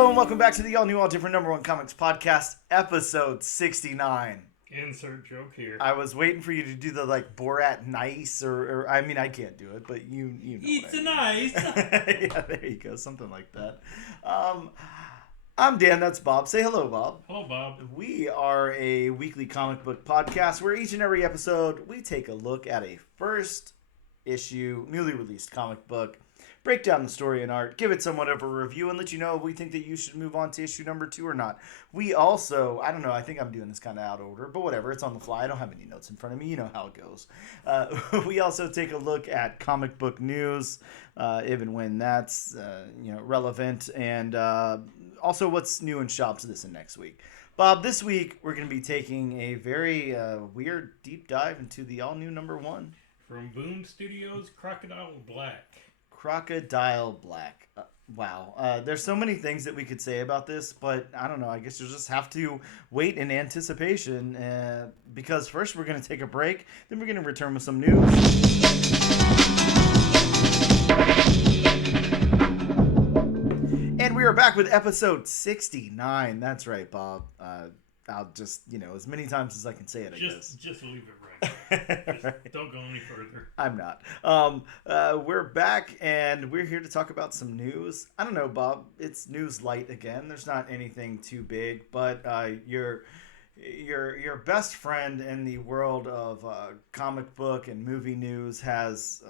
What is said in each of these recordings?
Hello and welcome back to the all-new, all-different #1 Comics Podcast, episode 69. Insert joke here. I was waiting for you to do the, Borat nice, or I mean, I can't do it, but you know It's what I mean. nice. Yeah, there you go, something like that. I'm Dan, that's Bob. Say hello, Bob. Hello, Bob. We are a weekly comic book podcast where each and every episode we take a look at a first issue, newly released comic book, break down the story and art, give it somewhat of a review, and let you know if we think that you should move on to issue number 2 or not. We also, I don't know, I think I'm doing this kind of out of order, but whatever, it's on the fly. I don't have any notes in front of me. You know how it goes. We also take a look at comic book news, even when that's relevant, and also what's new in shops this and next week. Bob, this week we're going to be taking a very weird deep dive into the all-new #1. From Boom Studios, Crocodile Black. Crocodile Black. Wow. There's so many things that we could say about this, but I don't know. I guess you'll just have to wait in anticipation because first we're going to take a break, then we're going to return with some news. And we are back with episode 69. That's right, Bob. I'll just, as many times as I can say it, I guess. Just leave it right. Just don't go any further. I'm not. We're back, and we're here to talk about some news. I don't know, Bob. It's news light again. There's not anything too big, but your best friend in the world of comic book and movie news has,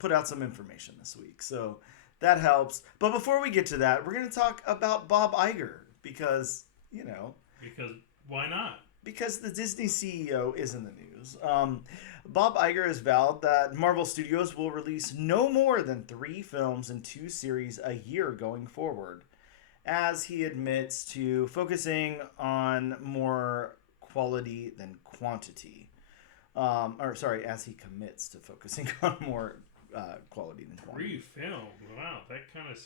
put out some information this week. So that helps. But before we get to that, we're going to talk about Bob Iger because, Because why not? Because the Disney CEO is in the news. Bob Iger has vowed that Marvel Studios will release no more than 3 films and 2 series a year going forward, as he admits to focusing on more quality than quantity. As he commits to focusing on more quality than quantity. 3 films? Wow, that kind of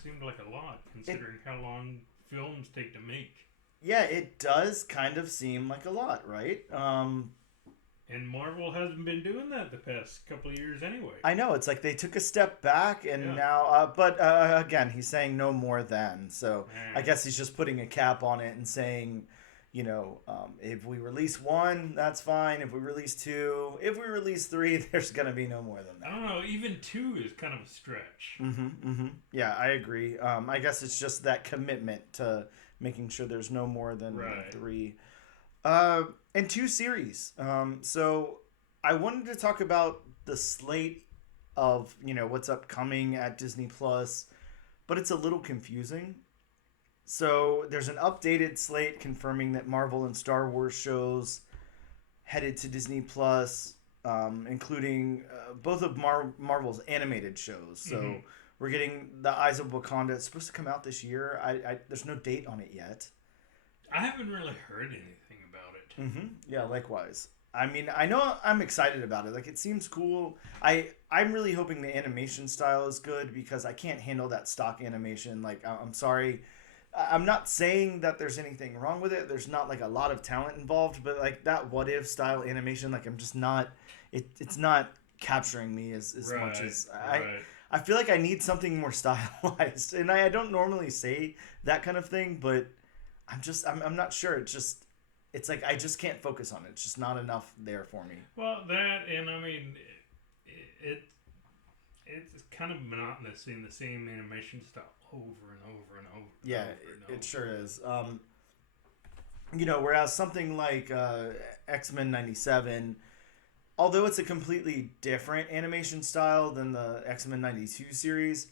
seemed like a lot, considering how long films take to make. Yeah, it does kind of seem like a lot, right? And Marvel hasn't been doing that the past couple of years anyway. I know. It's like they took a step back and now... again, he's saying no more than. So I guess he's just putting a cap on it and saying, if we release 1, that's fine. If we release 2, if we release 3, there's going to be no more than that. I don't know. Even 2 is kind of a stretch. Yeah, I agree. I guess it's just that commitment to... making sure there's no more than 3. And 2 series. So I wanted to talk about the slate of, what's upcoming at Disney Plus, but it's a little confusing. So there's an updated slate confirming that Marvel and Star Wars shows headed to Disney Plus, including both of Marvel's animated shows. So we're getting The Eyes of Wakanda. It's supposed to come out this year. There's no date on it yet. I haven't really heard anything about it. Yeah, likewise. I mean, I know I'm excited about it. It seems cool. I'm really hoping the animation style is good because I can't handle that stock animation. I'm sorry. I'm not saying that there's anything wrong with it. There's not, a lot of talent involved. But, that what-if style animation, I'm just not... It's not capturing me as much as... I feel like I need something more stylized, and I don't normally say that kind of thing, but I'm not sure. It's like I just can't focus on it. It's just not enough there for me. Well, that, and I mean, it's kind of monotonous seeing the same animation style over and over and over. Yeah, it sure is. Whereas something like X-Men 97. Although it's a completely different animation style than the X-Men 92 series,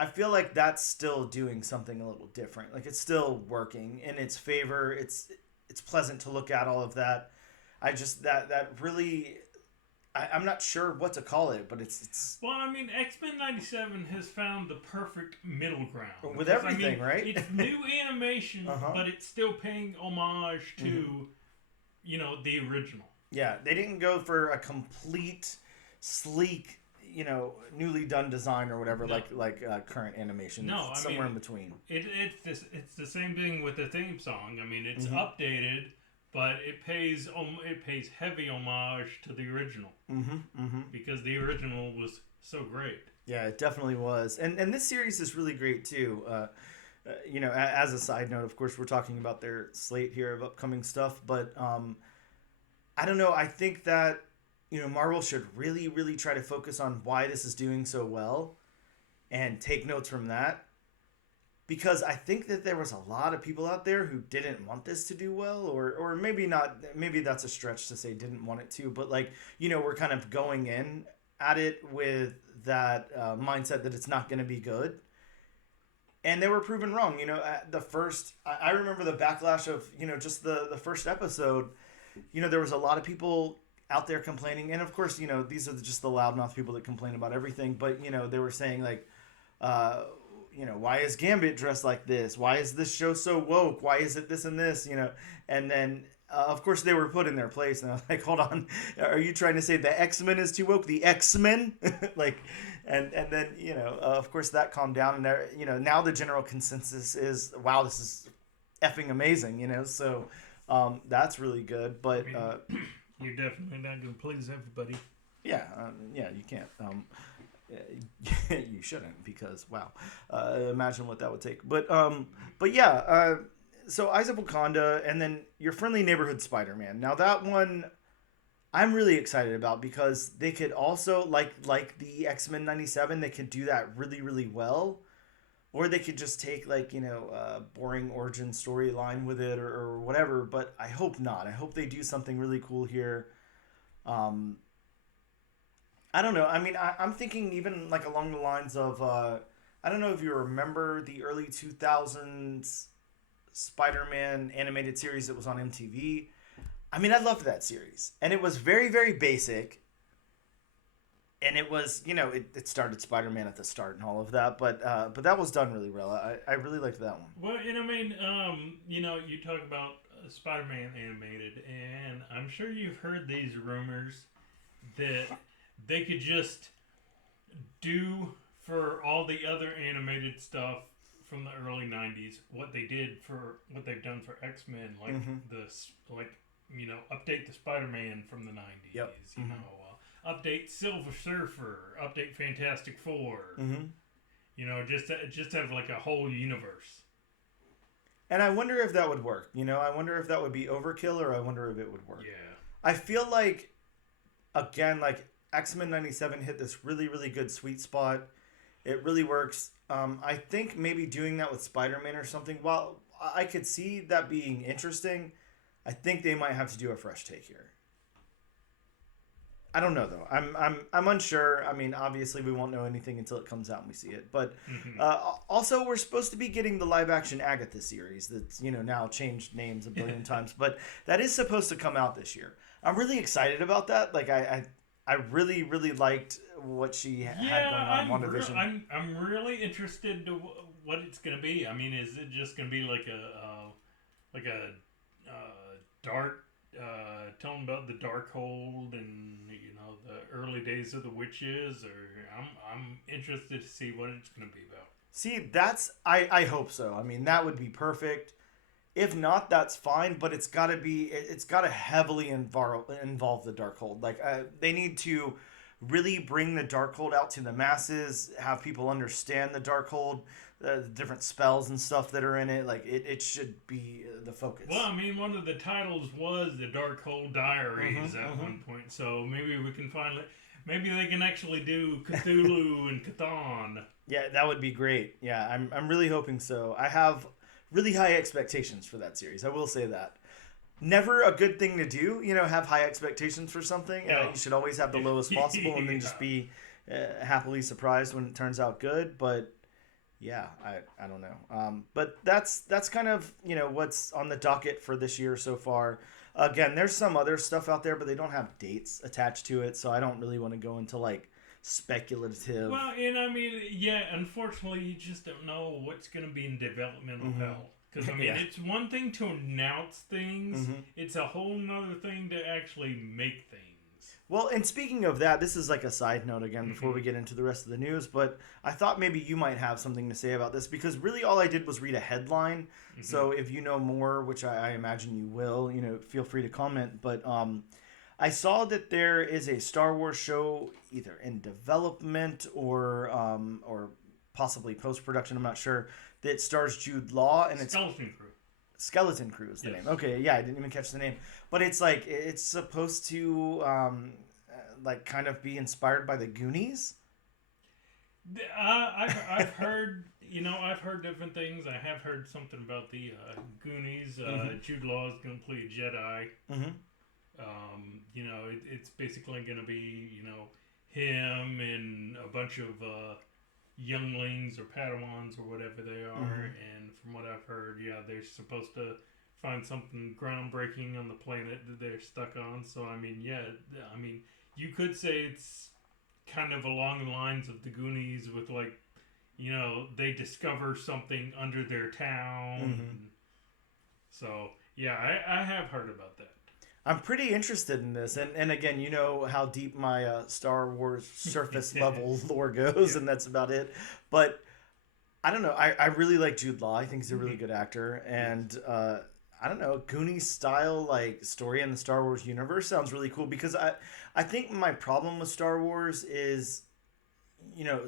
I feel like that's still doing something a little different. It's still working in its favor. It's pleasant to look at, all of that. I just that really I'm not sure what to call it, but it's Well, I mean, X-Men 97 has found the perfect middle ground. With everything, right? It's new animation, but it's still paying homage to, the original. Yeah, they didn't go for a complete, sleek, newly done design or whatever, no. like current animation. No, somewhere in between. It's the same thing with the theme song. I mean, it's updated, but it pays heavy homage to the original. Because the original was so great. Yeah, it definitely was. And this series is really great too. You know, as a side note, of course, we're talking about their slate here of upcoming stuff, but I don't know. I think that, you know, Marvel should really, really try to focus on why this is doing so well and take notes from that. Because I think that there was a lot of people out there who didn't want this to do well, or maybe not. Maybe that's a stretch to say didn't want it to, but like, you know, we're kind of going in at it with that mindset that it's not going to be good. And they were proven wrong. You know, at the first, I remember the backlash of, you know, just the first episode. You know, there was a lot of people out there complaining. And of course, you know, these are just the loudmouth people that complain about everything. But, you know, they were saying like, you know, why is Gambit dressed like this? Why is this show so woke? Why is it this and this? You know, and then of course they were put in their place, and I was like, hold on, are you trying to say the X-Men is too woke? The X-Men, like, and then, you know, of course that calmed down, and there, you know, now the general consensus is, wow, this is effing amazing, you know, so that's really good. But you're definitely not gonna please everybody. Yeah, yeah, you can't. You shouldn't, because wow, imagine what that would take. But yeah, so Eyes of Wakanda, and then Your Friendly Neighborhood Spider-Man. Now that one, I'm really excited about, because they could also like the X-Men '97, they could do that really, really well, or they could just take like, you know, a boring origin storyline with it, or whatever. But I hope not. I hope they do something really cool here. I don't know. I mean, I'm thinking even like along the lines of, I don't know if you remember the early 2000s Spider-Man animated series that was on MTV. I mean, I loved that series. And it was very, very basic. And it was, you know, it started Spider-Man at the start and all of that. But that was done really well. I really liked that one. Well, and I mean, you know, you talk about Spider-Man animated, and I'm sure you've heard these rumors that they could just do for all the other animated stuff from the early 90s what they've done for X-Men, like like, you know, update the Spider-Man from the 90s. Yep. You know, update Silver Surfer, update Fantastic Four. You know, just have like a whole universe. And I wonder if that would work. You know, I wonder if that would be overkill, or I wonder if it would work. Yeah. I feel like, again, like X-Men '97 hit this really, really good sweet spot. It really works. I think maybe doing that with Spider-Man or something, while I could see that being interesting, I think they might have to do a fresh take here. I don't know though. I'm unsure. I mean, obviously we won't know anything until it comes out and we see it. But also, we're supposed to be getting the live-action Agatha series that's, you know, now changed names a billion times. But that is supposed to come out this year. I'm really excited about that. Like I really, really liked what she had going on WandaVision. I'm really interested to what it's going to be. I mean, is it just going to be like a dark, telling about the Darkhold and, you know, the early days of the witches? Or I'm interested to see what it's going to be about. See, I hope so. I mean, that would be perfect. If not, that's fine, but it's got to heavily involve the Darkhold. Like, they need to really bring the Darkhold out to the masses, have people understand the Darkhold, the different spells and stuff that are in it. Like, it should be the focus. Well, I mean, one of the titles was the Darkhold Diaries at one point, so maybe we can maybe they can actually do Cthulhu and Cthon. Yeah, that would be great. Yeah, I'm really hoping so. I have really high expectations for that series. I will say that. Never a good thing to do, you know, have high expectations for something. You should always have the lowest possible and then just be happily surprised when it turns out good. But yeah, I don't know. But that's kind of, you know, what's on the docket for this year so far. Again, there's some other stuff out there, but they don't have dates attached to it. So I don't really want to go into like speculative. Well, and I mean, yeah, unfortunately, you just don't know what's going to be in developmental hell. Because, I mean, it's one thing to announce things. It's a whole nother thing to actually make things. Well, and speaking of that, this is like a side note again before we get into the rest of the news, but I thought maybe you might have something to say about this because really all I did was read a headline. So if you know more, which I imagine you will, feel free to comment. But I saw that there is a Star Wars show either in development or possibly post-production, I'm not sure, that stars Jude Law. And it's Skeleton Crew is the name. Okay, yeah, I didn't even catch the name. But it's like, it's supposed to, like, kind of be inspired by the Goonies. I've heard, I've heard different things. I have heard something about the Goonies. Jude Law is going to play a Jedi. It's basically going to be, him and a bunch of younglings or Padawans or whatever they are. And from what I've heard, they're supposed to find something groundbreaking on the planet that they're stuck on. So, you could say it's kind of along the lines of the Goonies with, like, they discover something under their town. So, I have heard about that. I'm pretty interested in this. And again, you know how deep my Star Wars surface level lore goes, and that's about it. But I don't know. I really like Jude Law. I think he's a really good actor. And I don't know, Goonies style like story in the Star Wars universe sounds really cool because I think my problem with Star Wars is,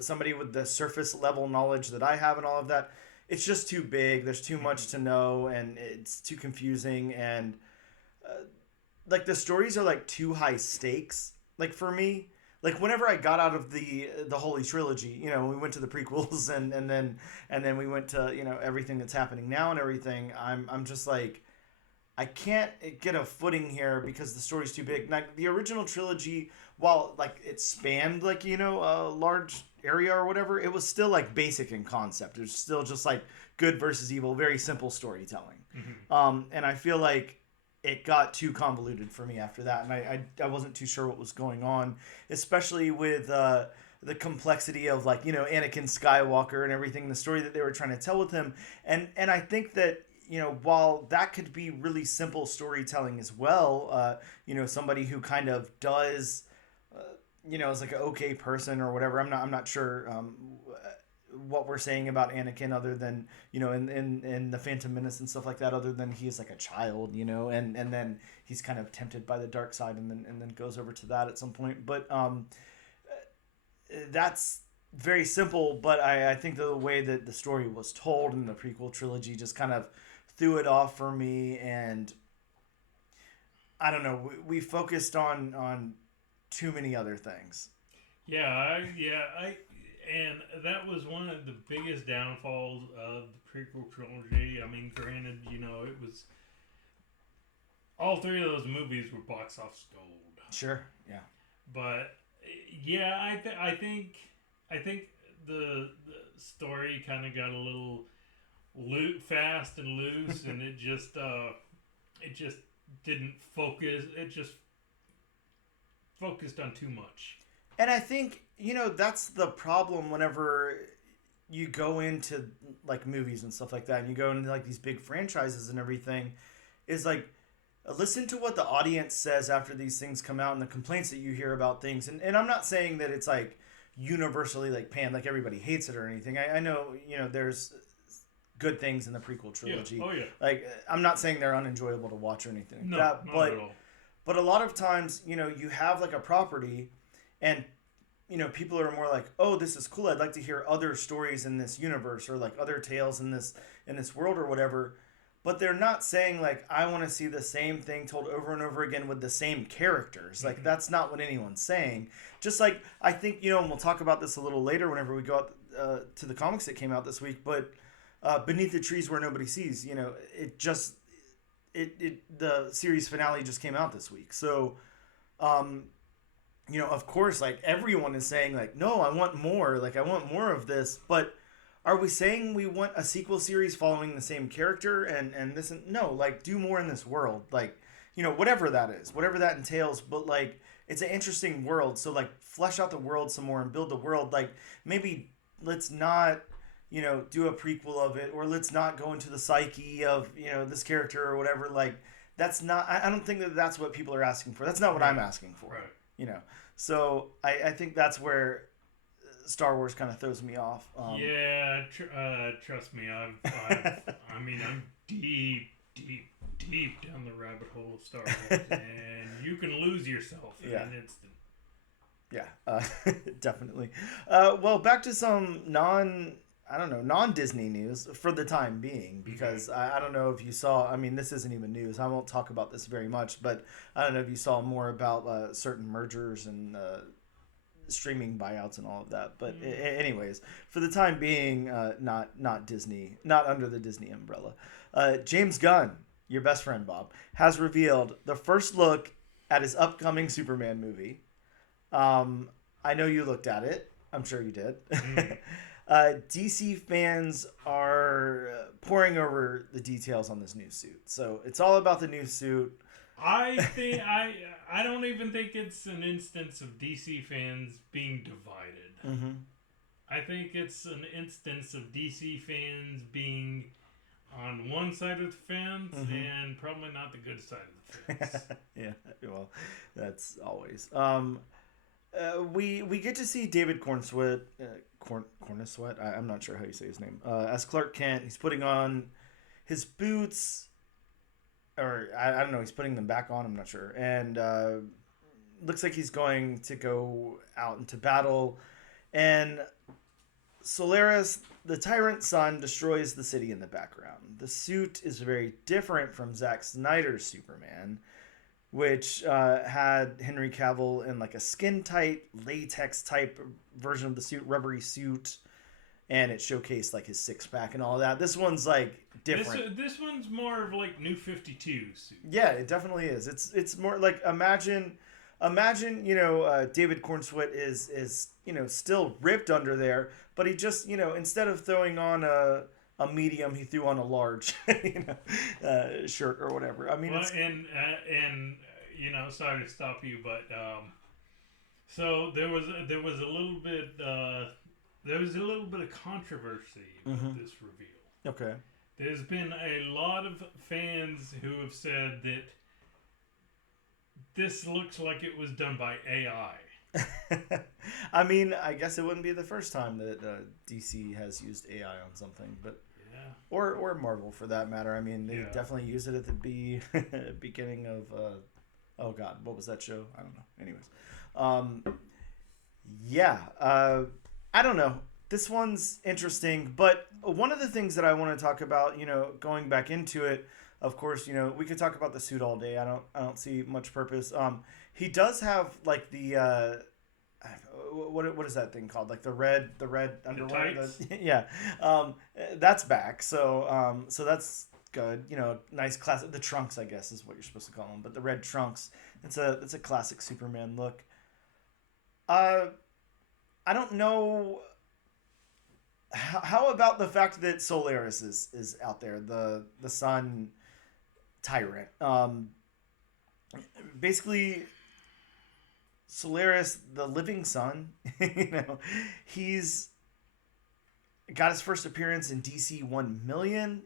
somebody with the surface level knowledge that I have and all of that, it's just too big. There's too much to know and it's too confusing. And like the stories are like too high stakes. Like for me, like whenever I got out of the Holy Trilogy, we went to the prequels and then we went to, everything that's happening now and everything. I'm just like, I can't get a footing here because the story's too big. Like the original trilogy, while like it spanned like, a large area or whatever, it was still like basic in concept. It was still just like good versus evil, very simple storytelling. And I feel like it got too convoluted for me after that, and I wasn't too sure what was going on, especially with the complexity of like Anakin Skywalker and everything, the story that they were trying to tell with him, and I think that while that could be really simple storytelling as well, somebody who kind of does, is like an okay person or whatever. I'm not sure what we're saying about Anakin other than in the Phantom Menace and stuff like that, other than he's like a child, and then he's kind of tempted by the dark side and then goes over to that at some point. But that's very simple, but I think the way that the story was told in the prequel trilogy just kind of threw it off for me. And I don't know, we focused on too many other things. And that was one of the biggest downfalls of the prequel trilogy. I mean, granted, it was all three of those movies were box office gold. Sure, yeah. But I think the story kind of got a little fast and loose, and it just didn't focus. It just focused on too much. And I think, that's the problem whenever you go into like movies and stuff like that, and you go into like these big franchises and everything, is like, listen to what the audience says after these things come out and the complaints that you hear about things. And I'm not saying that it's like universally like panned, like everybody hates it or anything. I know, there's good things in the prequel trilogy. Yeah. Oh, yeah. Like, I'm not saying they're unenjoyable to watch or anything like that. Not at all. But a lot of times, you have like a property and, people are more like, oh, this is cool. I'd like to hear other stories in this universe or like other tales in this world or whatever. But they're not saying like, I want to see the same thing told over and over again with the same characters. Like, that's not what anyone's saying. Just like, I think, and we'll talk about this a little later whenever we go out to the comics that came out this week. But Beneath the Trees Where Nobody Sees, the series finale just came out this week. So, of course, like everyone is saying like, no, I want more. Like, I want more of this. But are we saying we want a sequel series following the same character and this? No, like do more in this world. Like, whatever that is, whatever that entails. But like, it's an interesting world. So like flesh out the world some more and build the world. Like maybe let's not, do a prequel of it, or let's not go into the psyche of, this character or whatever. Like that's not, I don't think that that's what people are asking for. That's not what I'm asking for. Right. So I think that's where Star Wars kind of throws me off. Trust me, I'm deep down the rabbit hole of Star Wars, and you can lose yourself in an instant. Yeah, definitely. Well, back to some non-Disney news for the time being, because I don't know if you saw, I mean, this isn't even news. I won't talk about this very much, but I don't know if you saw more about certain mergers and streaming buyouts and all of that. But anyways, for the time being, not Disney, not under the Disney umbrella. James Gunn, your best friend Bob, has revealed the first look at his upcoming Superman movie. I know you looked at it. I'm sure you did. DC fans are poring over the details on this new suit. So it's all about the new suit. I don't even think it's an instance of DC fans being divided. Mm-hmm. I think it's an instance of DC fans being on one side of the fence and probably not the good side of the fence. Yeah, well, that's always. We get to see David Cornsweet, I'm not sure how you say his name, as Clark Kent. He's putting on his boots, or I don't know, he's putting them back on, I'm not sure. And looks like he's going to go out into battle. And Solaris, the tyrant son, destroys the city in the background. The suit is very different from Zack Snyder's Superman, which had Henry Cavill in like a skin-tight, latex-type version of the suit, rubbery suit, and it showcased like his six-pack and all of that. This one's like different. This one's more of like New 52 suit. Yeah, it definitely is. It's more like imagine David Cornsweet is still ripped under there, but he just instead of throwing on a medium, he threw on a large shirt or whatever. I mean, well, sorry to stop you, but so there was a little bit of controversy with this reveal. Okay. There's been a lot of fans who have said that this looks like it was done by AI. I mean, I guess it wouldn't be the first time that DC has used AI on something, but or Marvel for that matter. I mean, they definitely used it at the beginning of oh god, what was that show? I don't know. Anyways, I don't know. This one's interesting, but one of the things that I want to talk about, going back into it, of course, we could talk about the suit all day. I don't see much purpose. He does have like the what is that thing called? Like the red underwear. That's back. So that's good. Nice classic. The trunks, I guess, is what you're supposed to call them. But the red trunks. It's a classic Superman look. I don't know. How about the fact that Solaris is out there, the sun tyrant? Basically, Solaris, the living sun, he's got his first appearance in DC 1 million.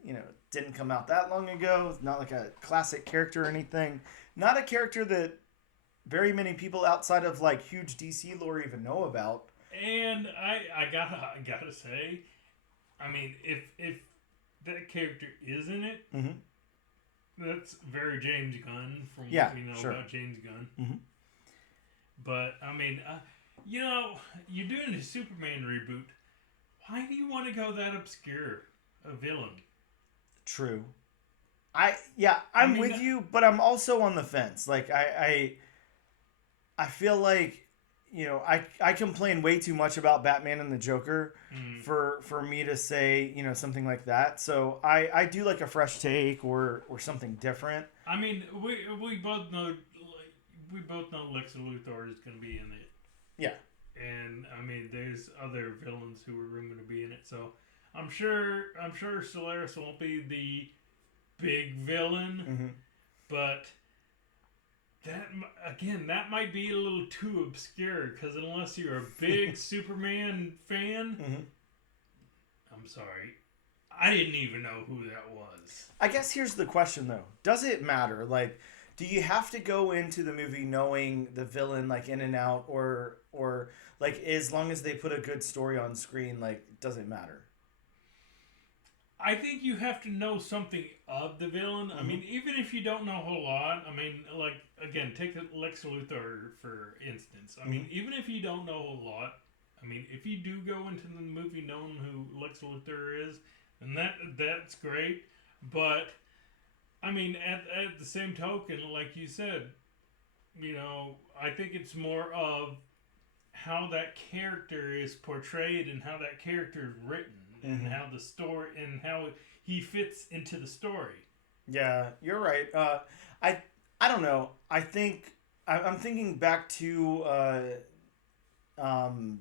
Didn't come out that long ago. It's not like a classic character or anything. Not a character that very many people outside of like huge DC lore even know about. And I gotta say, I mean, if that character is in it, that's very James Gunn from what we know about James Gunn. Mm-hmm. But I mean, you're doing a Superman reboot. Why do you want to go that obscure a villain? True. I'm with you, but I'm also on the fence. Like I feel like. I complain way too much about Batman and the Joker for me to say, something like that. So I do like a fresh take or something different. I mean, we both know Lex Luthor is going to be in it. Yeah. And I mean, there's other villains who are rumored to be in it. So I'm sure Solaris won't be the big villain, but that might be a little too obscure, because unless you're a big Superman fan, I'm sorry, I didn't even know who that was. I guess here's the question though: does it matter? Like, do you have to go into the movie knowing the villain like in and out, or like as long as they put a good story on screen, like does it matter? I think you have to know something of the villain. I mean, even if you don't know a whole lot, I mean, like, again, take Lex Luthor for instance. I mean, even if you don't know a whole lot, I mean, if you do go into the movie knowing who Lex Luthor is, and that's great. But, I mean, at the same token, like you said, you know, I think it's more of how that character is portrayed and how that character is written. And how the story and how he fits into the story. Yeah, you're right. I don't know. I think I'm thinking back to the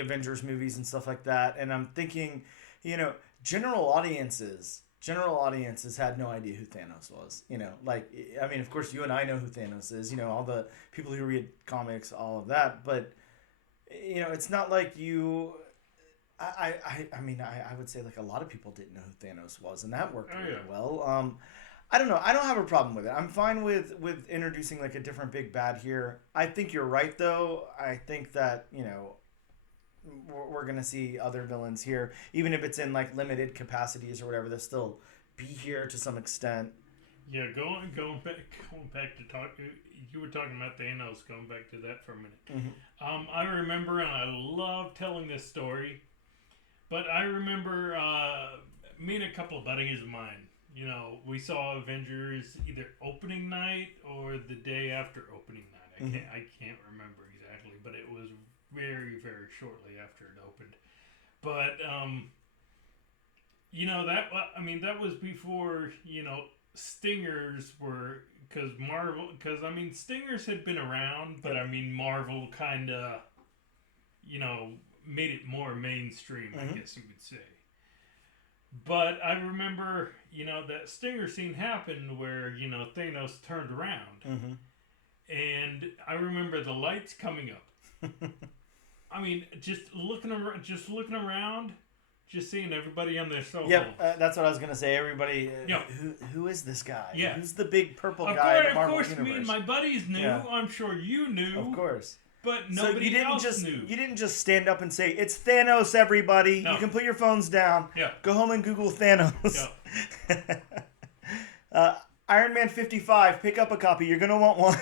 Avengers movies and stuff like that, and I'm thinking, you know, general audiences had no idea who Thanos was. You know, like, I mean, of course, you and I know who Thanos is. You know, all the people who read comics, all of that, but you know, it's not like you. I mean, I would say like a lot of people didn't know who Thanos was, and that worked really well. I don't know. I don't have a problem with it. I'm fine with introducing like a different big bad here. I think you're right, though. I think that, you know, we're going to see other villains here, even if it's in like limited capacities or whatever. They'll still be here to some extent. Yeah, going back to talk. You were talking about Thanos. Going back to that for a minute. I remember, and I love telling this story. But I remember me and a couple of buddies of mine, you know, we saw Avengers either opening night or the day after opening night. I can't remember exactly, but it was very, very shortly after it opened. But, you know, that was before, you know, stingers were, because stingers had been around, but I mean, Marvel kind of, you know, made it more mainstream, I guess you could say. But I remember, you know, that stinger scene happened where, you know, Thanos turned around. And I remember the lights coming up. I mean, just looking around, just seeing everybody on their cell phones. That's what I was going to say. Everybody, who is this guy? Yeah. Who's the big purple guy in the Marvel Universe? Of course, me and my buddies knew. Yeah. I'm sure you knew. Of course. But nobody else knew. You didn't just stand up and say, "It's Thanos, everybody." No. You can put your phones down. Yeah. Go home and Google Thanos. Yeah. Iron Man 55. Pick up a copy. You're gonna want one.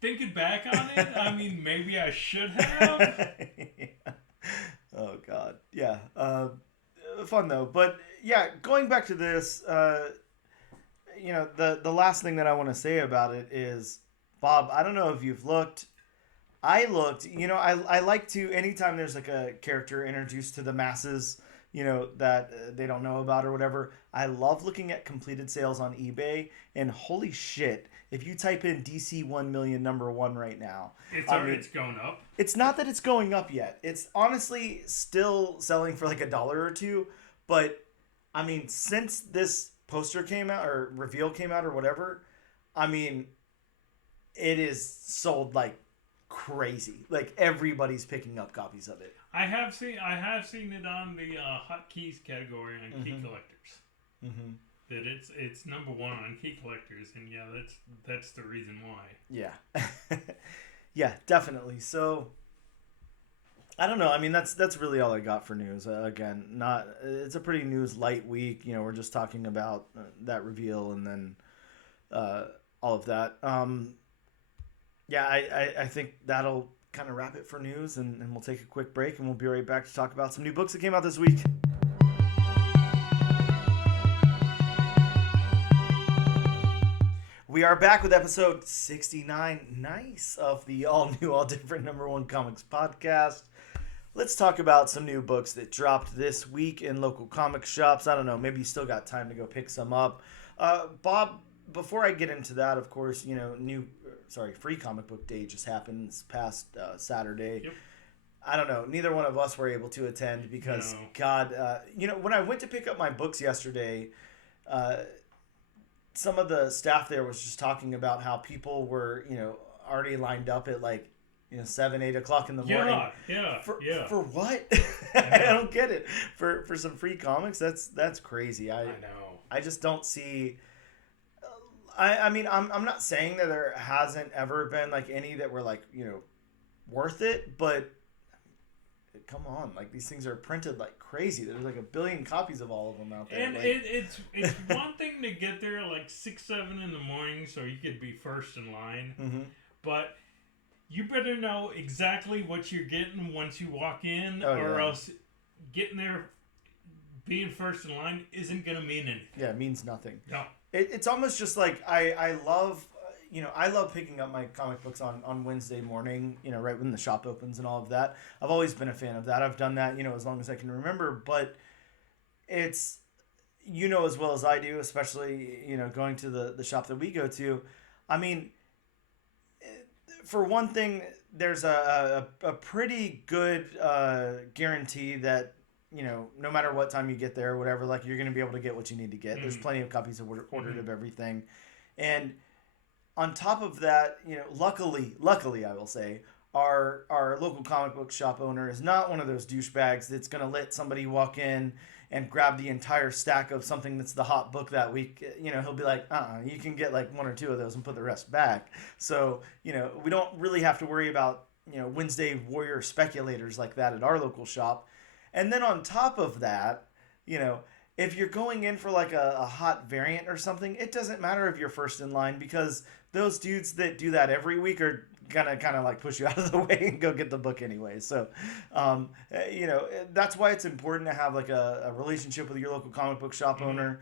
Thinking back on it, I mean, maybe I should have. Yeah. Oh God. Yeah. Fun though. But yeah, going back to this, you know, the last thing that I want to say about it is, Bob, I don't know if you've looked. I looked. You know, I like to, anytime there's like a character introduced to the masses, you know, that they don't know about or whatever, I love looking at completed sales on eBay. And holy shit, if you type in DC 1 million #1 right now, it's going up. It's not that it's going up yet. It's honestly still selling for like $1 or $2. But I mean, since this poster came out or reveal came out or whatever, I mean, it is sold like crazy. Like everybody's picking up copies of it. I have seen it on the hotkeys category on key collectors. That it's #1 on key collectors, and yeah, that's the reason why. Yeah, yeah, definitely. So I don't know. I mean, that's really all I got for news. Again, it's a pretty news light week. You know, we're just talking about that reveal and then all of that. Yeah, I think that'll kind of wrap it for news, and we'll take a quick break, and we'll be right back to talk about some new books that came out this week. We are back with episode 69, nice, of the all-new, all-different #1 Comics podcast. Let's talk about some new books that dropped this week in local comic shops. I don't know, maybe you still got time to go pick some up. Bob, before I get into that, of course, you know, Free Comic Book Day just happened this past Saturday. Yep. I don't know. Neither one of us were able to attend because, God, you know, when I went to pick up my books yesterday, some of the staff there was just talking about how people were, you know, already lined up at like, you know, 7, 8 o'clock in the morning. For what? I don't get it. For some free comics, that's crazy. I know. I just don't see. I mean, I'm not saying that there hasn't ever been like any that were like, worth it, but come on, like these things are printed like crazy. There's like a billion copies of all of them out there. And like, it's one thing to get there like 6-7 in the morning, so you could be first in line. mm-hmm. But you better know exactly what you're getting once you walk in, or else getting there, being first in line, isn't gonna mean anything. Yeah, it means nothing. No. It's almost just like I love. I love picking up my comic books on Wednesday morning, right when the shop opens and all of that. I've always been a fan of that. I've done that, as long as I can remember. But it's, as well as I do, especially, going to the shop that we go to. I mean, for one thing, there's a pretty good guarantee that, no matter what time you get there or whatever, like you're going to be able to get what you need to get. Mm-hmm. There's plenty of copies ordered of everything. And on top of that, luckily, I will say, our local comic book shop owner is not one of those douchebags that's going to let somebody walk in and grab the entire stack of something that's the hot book that week. He'll be like, you can get like one or two of those and put the rest back. So, we don't really have to worry about, Wednesday warrior speculators like that at our local shop. And then on top of that, if you're going in for like a hot variant or something, it doesn't matter if you're first in line, because those dudes that do that every week are gonna kind of like push you out of the way and go get the book anyway. So, that's why it's important to have like a relationship with your local comic book shop owner.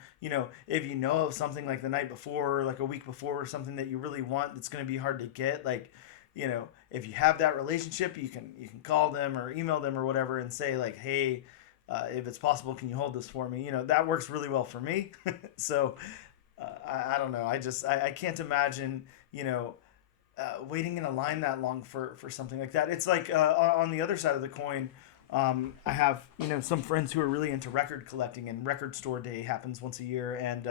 If you know of something like the night before, or like a week before, or something that you really want that's going to be hard to get, like, if you have that relationship, you can call them or email them or whatever and say like, hey, if it's possible, can you hold this for me? That works really well for me. So I don't know. I can't imagine, waiting in a line that long for something like that. It's like on the other side of the coin, I have, some friends who are really into record collecting, and Record Store Day happens once a year, and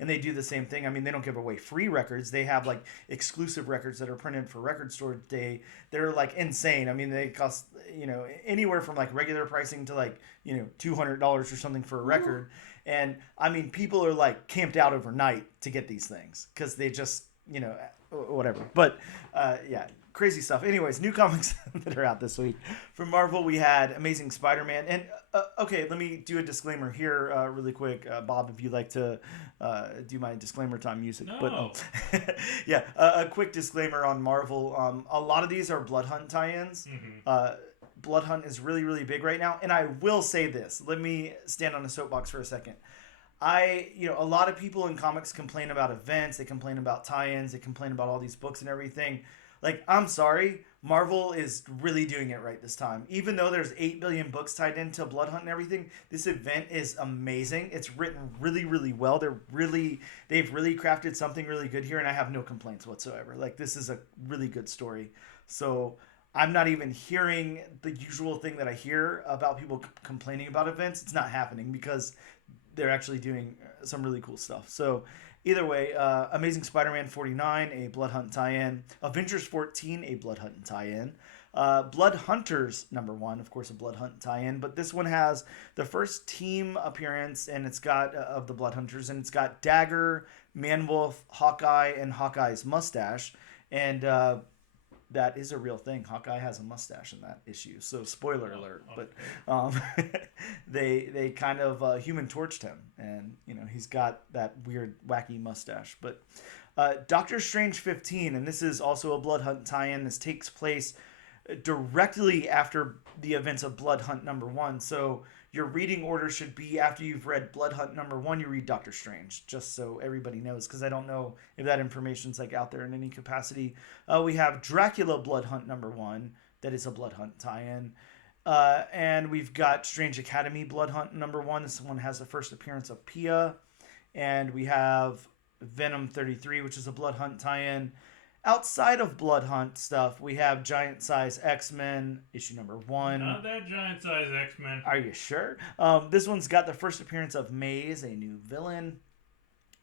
they do the same thing. I mean, they don't give away free records. They have like exclusive records that are printed for Record Store Day. They're like insane. I mean, they cost, anywhere from like regular pricing to like, $200 or something for a record. And I mean, people are like camped out overnight to get these things because they just, whatever. But yeah, crazy stuff. Anyways, new comics that are out this week. From Marvel, we had Amazing Spider-Man. And okay, let me do a disclaimer here really quick. Bob, if you'd like to do my disclaimer time music. No. But yeah, a quick disclaimer on Marvel. A lot of these are Blood Hunt tie-ins. Mm-hmm. Blood Hunt is really, really big right now. And I will say this. Let me stand on a soapbox for a second. A lot of people in comics complain about events. They complain about tie-ins. They complain about all these books and everything. Like, I'm sorry, Marvel is really doing it right this time. Even though there's 8 billion books tied into Blood Hunt and everything, this event is amazing. It's written really, really well. They've really crafted something really good here, and I have no complaints whatsoever. Like, this is a really good story. So I'm not even hearing the usual thing that I hear about people complaining about events. It's not happening because they're actually doing some really cool stuff. So either way, Amazing Spider-Man 49, a Blood Hunt tie-in. Avengers 14, a Blood Hunt tie-in. Blood Hunters #1, of course, a Blood Hunt tie-in. But this one has the first team appearance, and it's got of the Blood Hunters, and it's got Dagger, Manwolf, Hawkeye, and Hawkeye's mustache. And that is a real thing. Hawkeye has a mustache in that issue. So spoiler alert. But they kind of Human Torched him, and he's got that weird wacky mustache. But Doctor Strange 15, and this is also a Blood Hunt tie-in. This takes place directly after the events of Blood Hunt #1. So your reading order should be after you've read Blood Hunt #1, you read Doctor Strange, just so everybody knows, because I don't know if that information's like out there in any capacity. We have Dracula Blood Hunt #1, that is a Blood Hunt tie-in. And we've got Strange Academy Blood Hunt #1. This one has the first appearance of Pia. And we have Venom 33, which is a Blood Hunt tie-in. Outside of Blood Hunt stuff, we have Giant Size X-Men, issue #1. Not that Giant Size X-Men. Are you sure? This one's got the first appearance of Maze, a new villain.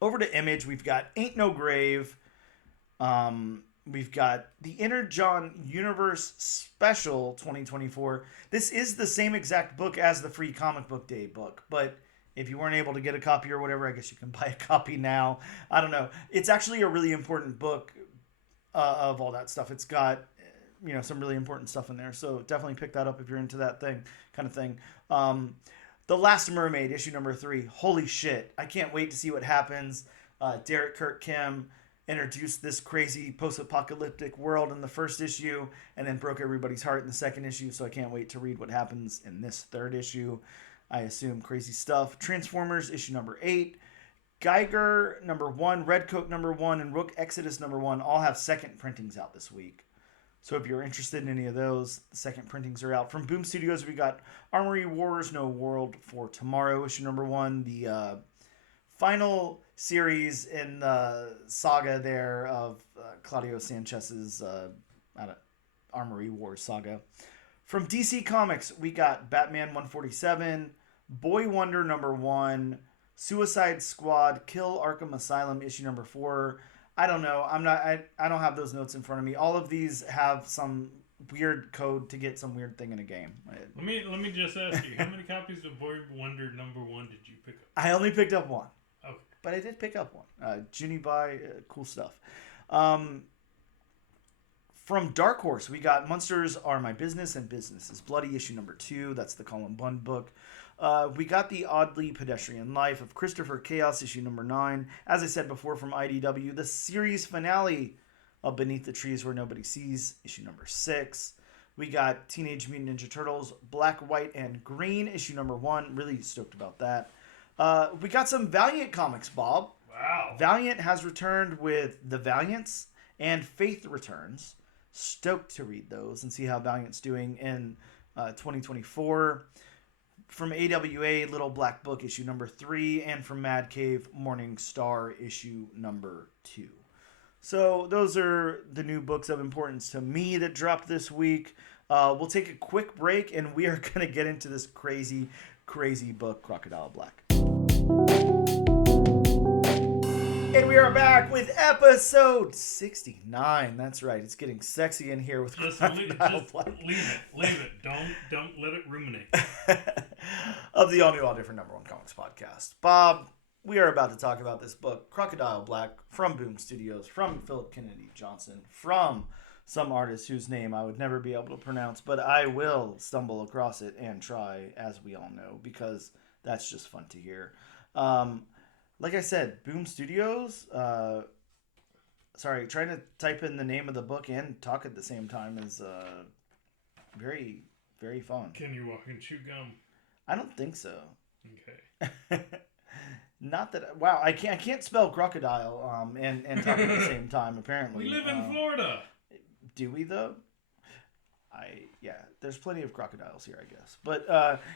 Over to Image, we've got Ain't No Grave. We've got the Energon Universe Special 2024. This is the same exact book as the Free Comic Book Day book, but If you weren't able to get a copy or whatever, I guess you can buy a copy now. I don't know. It's actually a really important book of all that stuff. It's got, some really important stuff in there. So definitely pick that up if you're into that kind of thing. The Last Mermaid, issue number 3. Holy shit. I can't wait to see what happens. Derek Kirk Kim introduced this crazy post-apocalyptic world in the first issue and then broke everybody's heart in the second issue. So I can't wait to read what happens in this third issue. I assume crazy stuff. Transformers, issue number 8. Geiger, number 1. Redcoat, number 1. And Rook Exodus, number 1 all have second printings out this week. So if you're interested in any of those, the second printings are out. From Boom Studios, we got Armory Wars, No World for Tomorrow, issue number 1. The final series in the saga there of Claudio Sanchez's Armory Wars saga. From DC Comics, we got Batman 147, Boy Wonder number 1, Suicide Squad, Kill Arkham Asylum, issue number 4. I don't know. I don't have those notes in front of me. All of these have some weird code to get some weird thing in a game. Let me just ask you, how many copies of Boy Wonder number 1 did you pick up? I only picked up 1. Okay. But I did pick up 1. Junie by cool stuff. From Dark Horse, we got Monsters Are My Business and Business is Bloody, issue number 2. That's the Colin Bunn book. We got The Oddly Pedestrian Life of Christopher Chaos, issue number 9. As I said before, from IDW, the series finale of Beneath the Trees Where Nobody Sees, issue number 6. We got Teenage Mutant Ninja Turtles, Black, White, and Green, issue number 1. Really stoked about that. We got some Valiant comics, Bob. Wow. Valiant has returned with The Valiants and Faith Returns. Stoked to read those and see how Valiant's doing in 2024. From AWA, Little Black Book, issue number 3. And from Mad Cave, Morning Star, issue number 2. So those are the new books of importance to me that dropped this week. We'll take a quick break and we are going to get into this crazy, crazy book, Crocodile Black. And we are back with episode 69. That's right. It's getting sexy in here with Crocodile Black. Leave it. Don't let it ruminate. Of the All New, All Different #1 Comics podcast. Bob, we are about to talk about this book, Crocodile Black, from Boom Studios, from Phillip Kennedy Johnson, from some artist whose name I would never be able to pronounce, but I will stumble across it and try, as we all know, because that's just fun to hear. Like I said, Boom Studios, trying to type in the name of the book and talk at the same time is very, very fun. Can you walk and chew gum? I don't think so. Okay. Not that, wow, I can't spell crocodile and talk at the same time, apparently. We live in Florida. Do we, though? There's plenty of crocodiles here, I guess. But,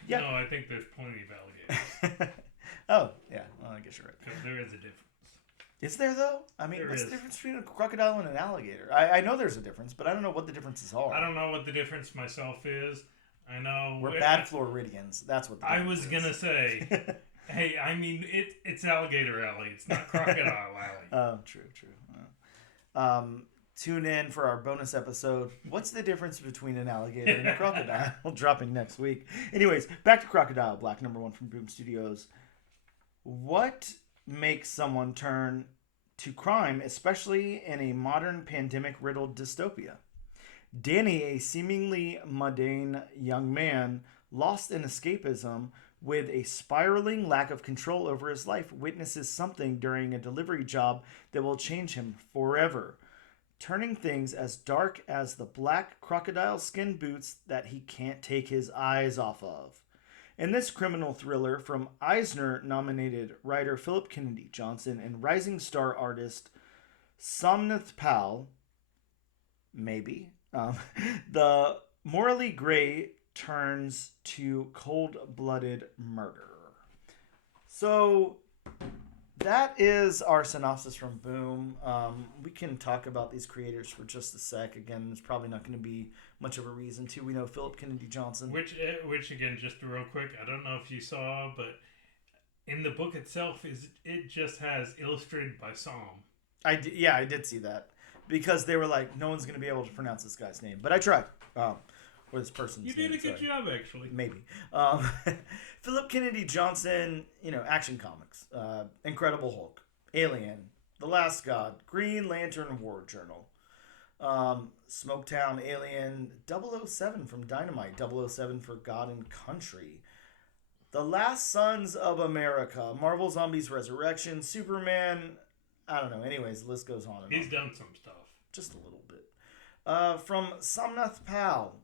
yeah. No, I think there's plenty of alligators. Oh, yeah. Well, I guess you're right. Because there is a difference. Is there, though? I mean, what's the difference between a crocodile and an alligator? I know there's a difference, but I don't know what the differences are. I don't know what the difference myself is. I know... We're bad Floridians. That's what the difference is. I was going to say... Hey, I mean, it's Alligator Alley. It's not Crocodile Alley. Oh, true. Tune in for our bonus episode. What's the difference between an alligator and a crocodile? Dropping next week. Anyways, back to Crocodile Black, #1 from Boom Studios. What makes someone turn to crime, especially in a modern pandemic-riddled dystopia? Danny, a seemingly mundane young man, lost in escapism with a spiraling lack of control over his life, witnesses something during a delivery job that will change him forever, turning things as dark as the black crocodile skin boots that he can't take his eyes off of. In this criminal thriller from Eisner-nominated writer Phillip Kennedy Johnson and rising star artist Somnath Pal, the morally gray turns to cold-blooded murder. So that is our synopsis from Boom. We can talk about these creators for just a sec. Again, there's probably not going to be much of a reason to. We know Phillip Kennedy Johnson. Which again, just real quick, I don't know if you saw, but in the book itself, it just has illustrated by Psalm. I did see that. Because they were like, no one's going to be able to pronounce this guy's name. But I tried. or this person's You did name, a good job, actually. maybe. Phillip Kennedy Johnson, Action Comics, Incredible Hulk, Alien, The Last God, Green Lantern War Journal, Smoketown Alien, 007 from Dynamite, 007 for God and Country, The Last Sons of America, Marvel Zombies Resurrection, Superman. I don't know. Anyways, the list goes on and on. He's done some stuff. Just a little bit. From Somnath Pal.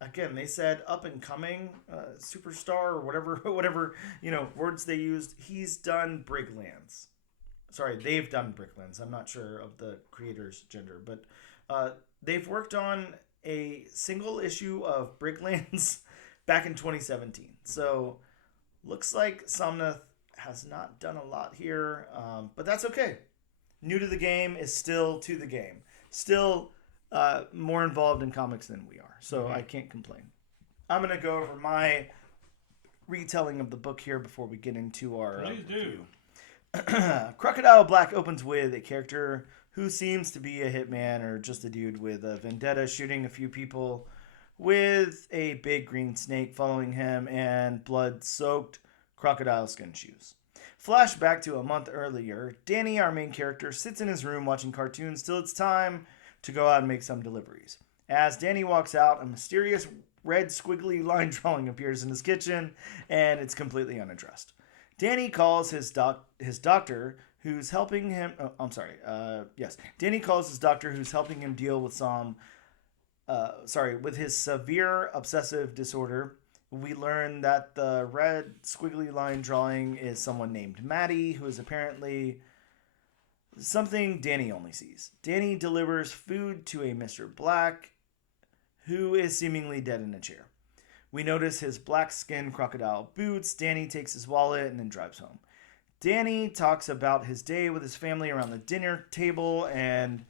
Again, they said up and coming superstar or whatever words they used. He's done Briglands. Sorry, they've done Bricklands. I'm not sure of the creator's gender, but they've worked on a single issue of Bricklands back in 2017. So looks like Somnath has not done a lot here, but that's okay. New to the game is still to the game. Still more involved in comics than we are, so I can't complain. I'm going to go over my retelling of the book here before we get into our Please do. Crocodile Black opens with a character who seems to be a hitman or just a dude with a vendetta shooting a few people with a big green snake following him and blood-soaked crocodile skin shoes. Flashback to a month earlier, Danny, our main character, sits in his room watching cartoons till it's time to go out and make some deliveries. As Danny walks out, a mysterious red squiggly line drawing appears in his kitchen, and it's completely unaddressed. Danny calls his doctor, who's helping him. Danny calls his doctor, who's helping him deal with with his severe obsessive disorder. We learn that the red squiggly line drawing is someone named Maddie, who is apparently something Danny only sees. Danny delivers food to a Mr. Black, who is seemingly dead in a chair. We notice his black skin crocodile boots. Danny takes his wallet and then drives home. Danny talks about his day with his family around the dinner table, and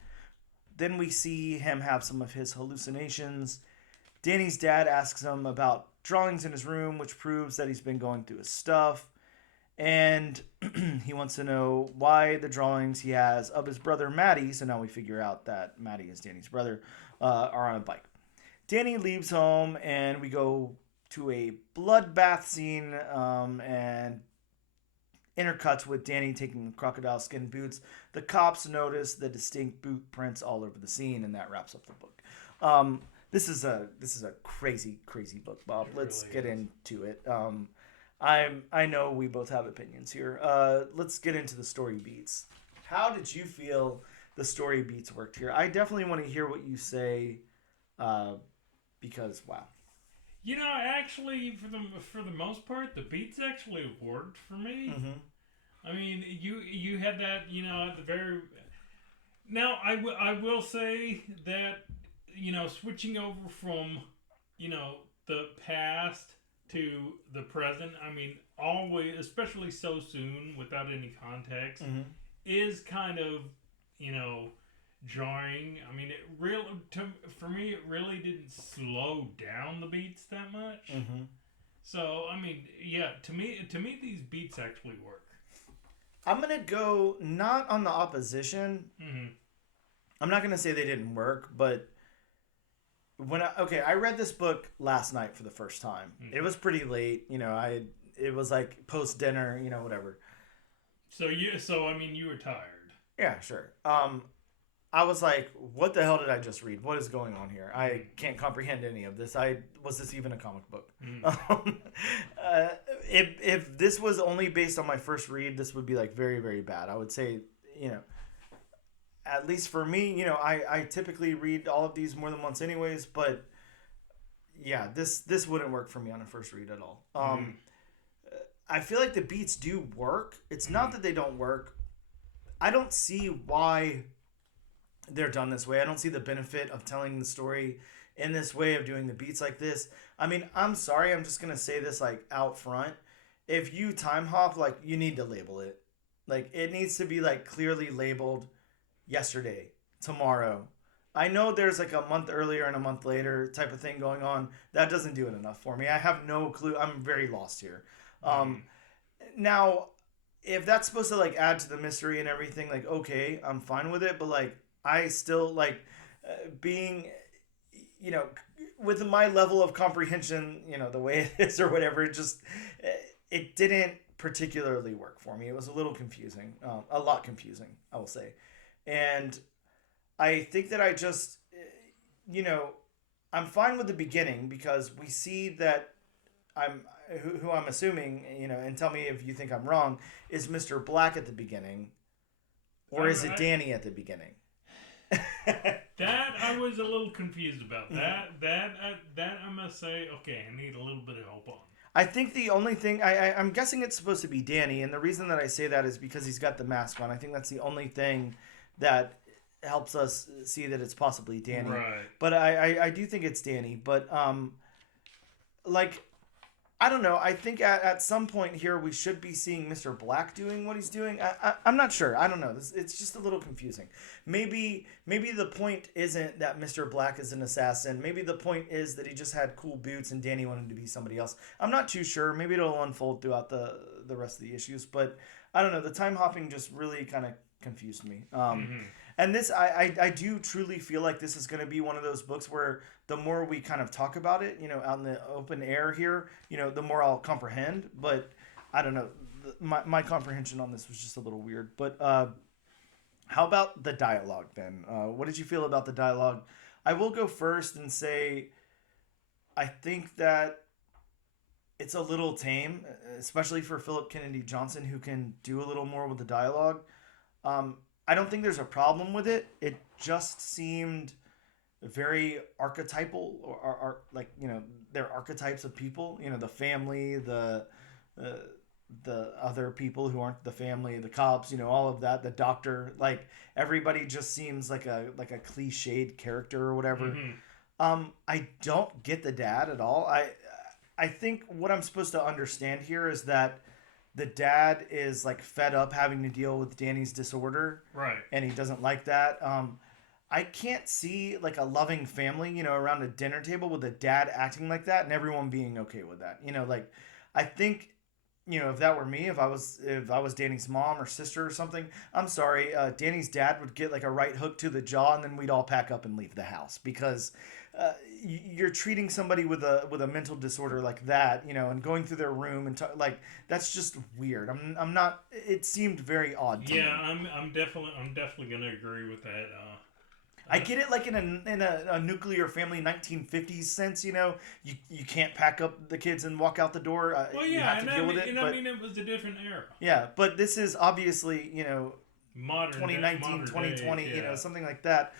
then we see him have some of his hallucinations. Danny's dad asks him about drawings in his room, which proves that he's been going through his stuff. And he wants to know why the drawings he has of his brother Maddie, so now we figure out that Maddie is Danny's brother, are on a bike. Danny leaves home, and we go to a bloodbath scene, and intercuts with Danny taking crocodile skin boots. The cops notice the distinct boot prints all over the scene, and that wraps up the book. This is a crazy book, Bob. Let's get into it. I know we both have opinions here. Let's get into the story beats. How did you feel the story beats worked here? I definitely want to hear what you say. Because wow, actually, for the most part, the beats actually worked for me. Mm-hmm. I mean, you had that, at the very. Now, I will say that switching over from the past to the present. I mean, always, especially so soon without any context, is kind of jarring. I mean, for me, it really didn't slow down the beats that much. Mm-hmm. So, I mean, yeah, to me, these beats actually work. I'm gonna go not on the opposition. Mm-hmm. I'm not gonna say they didn't work, but I read this book last night for the first time. Mm-hmm. It was pretty late, it was like post dinner, whatever. So I mean, you were tired. Yeah, sure. I was like, what the hell did I just read? What is going on here? I can't comprehend any of this. Was this even a comic book? Mm. If this was only based on my first read, this would be like very, very bad. I would say, at least for me, I typically read all of these more than once anyways, but yeah, this wouldn't work for me on a first read at all. I feel like the beats do work. It's not that they don't work. I don't see why they're done this way. I don't see the benefit of telling the story in this way, of doing the beats like this. I mean, I'm sorry, I'm just going to say this like out front. If you time hop, like, you need to label it. Like, it needs to be like clearly labeled yesterday, tomorrow. I know there's like a month earlier and a month later type of thing going on. That doesn't do it enough for me. I have no clue. I'm very lost here. Now, if that's supposed to like add to the mystery and everything, like, okay, I'm fine with it. But like, I still like being, with my level of comprehension, the way it is or whatever, it didn't particularly work for me. It was a little confusing, a lot confusing, I will say. And I think that I'm fine with the beginning because we see that who I'm assuming, and tell me if you think I'm wrong, is Mr. Black at the beginning, or is it Danny at the beginning? That I was a little confused about. That I must say, okay, I need a little bit of help on. I think the only thing I'm guessing it's supposed to be Danny, and the reason that I say that is because he's got the mask on. I think that's the only thing that helps us see that it's possibly Danny. Right. But I do think it's Danny. But I don't know. I think at some point here we should be seeing Mr. Black doing what he's doing. I'm not sure. I don't know. It's just a little confusing. Maybe the point isn't that Mr. Black is an assassin. Maybe the point is that he just had cool boots and Danny wanted to be somebody else. I'm not too sure. Maybe it'll unfold throughout the rest of the issues. But I don't know. The time hopping just really kind of confused me. And this, I do truly feel like this is going to be one of those books where the more we kind of talk about it, out in the open air here, the more I'll comprehend. But I don't know. My comprehension on this was just a little weird. But how about the dialogue then? What did you feel about the dialogue? I will go first and say I think that it's a little tame, especially for Phillip Kennedy Johnson, who can do a little more with the dialogue. I don't think there's a problem with it. It just seemed very archetypal, or they're archetypes of people. The family, the other people who aren't the family, the cops. All of that. The doctor. Like everybody just seems like a cliched character or whatever. I don't get the dad at all. I think what I'm supposed to understand here is that the dad is like fed up having to deal with Danny's disorder. Right. And he doesn't like that. I can't see like a loving family, around a dinner table with a dad acting like that and everyone being okay with that. I think, if that were me, if I was Danny's mom or sister or something, I'm sorry, Danny's dad would get like a right hook to the jaw and then we'd all pack up and leave the house because you're treating somebody with a mental disorder like that, and going through their room and that's just weird. I'm not. It seemed very odd to me. Yeah, I'm definitely gonna agree with that. I get it, like in a nuclear family 1950s sense, you can't pack up the kids and walk out the door. Well, yeah, you have to deal with it. And I mean, it was a different era. Yeah, but this is obviously, modern 2019, 2020, day, yeah. Something like that.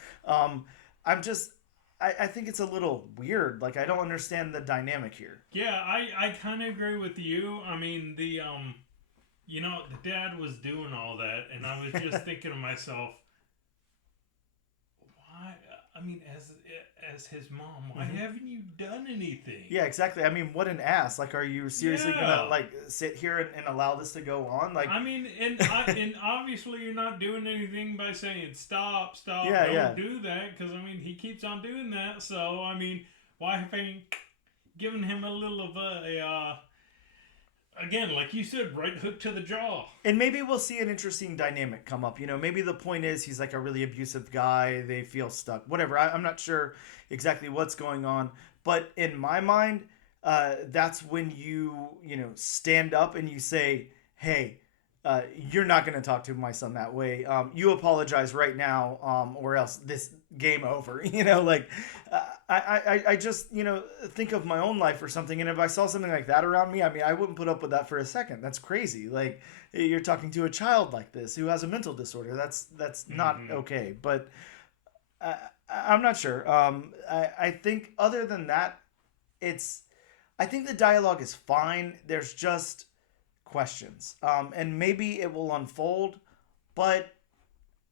I think it's a little weird. Like, I don't understand the dynamic here. Yeah, I kind of agree with you. I mean, the dad was doing all that, and I was just thinking to myself, why? I mean, as his mom, why haven't you done anything? Yeah, exactly. I mean, what an ass. Like, are you seriously gonna sit here and allow this to go on? Like, I mean, and obviously you're not doing anything by saying stop, don't do that, because I mean he keeps on doing that. So I mean, why haven't you given him a little of a again, like you said, right hook to the jaw? And maybe we'll see an interesting dynamic come up. Maybe the point is he's like a really abusive guy. They feel stuck. Whatever. I'm not sure exactly what's going on. But in my mind, that's when you stand up and you say, hey, you're not going to talk to my son that way. You apologize right now, or else this game over. I just think of my own life or something, and if I saw something like that around me, I mean, I wouldn't put up with that for a second. That's crazy. Like, you're talking to a child like this who has a mental disorder. That's not okay. But I'm not sure. I think other than that, I think the dialogue is fine. There's just questions, and maybe it will unfold, but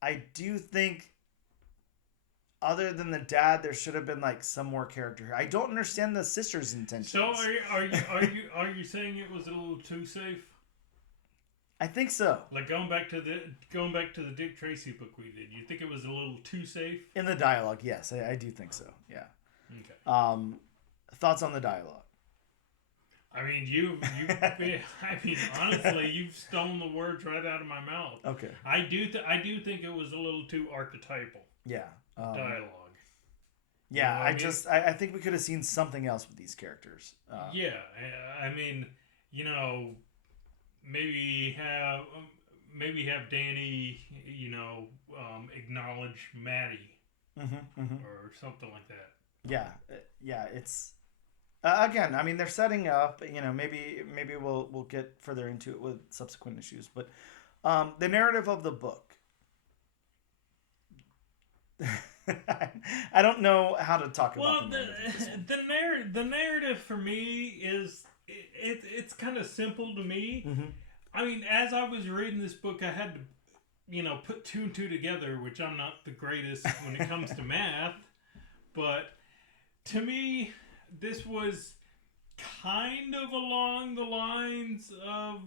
I do think other than the dad, there should have been like some more character here. I don't understand the sister's intentions. So are you saying it was a little too safe? I think so. Like going back to the Dick Tracy book we did, you think it was a little too safe? In the dialogue, yes, I do think so. Yeah. Okay. Thoughts on the dialogue? I mean, honestly, you've stolen the words right out of my mouth. Okay. I do think it was a little too archetypal. Yeah. Dialogue. Yeah, what I mean? I think we could have seen something else with these characters. Yeah, I mean, you know, maybe have maybe have Danny, acknowledge Maddie hmm or something like that. Yeah, yeah. It's again. I mean, they're setting up. Maybe we'll get further into it with subsequent issues, but the narrative of the book. I don't know how to talk about Well, the narrative of this one. the narrative for me is it's kind of simple to me. Mm-hmm. I mean, as I was reading this book, I had to put two and two together, which I'm not the greatest when it comes to math, but to me, this was kind of along the lines of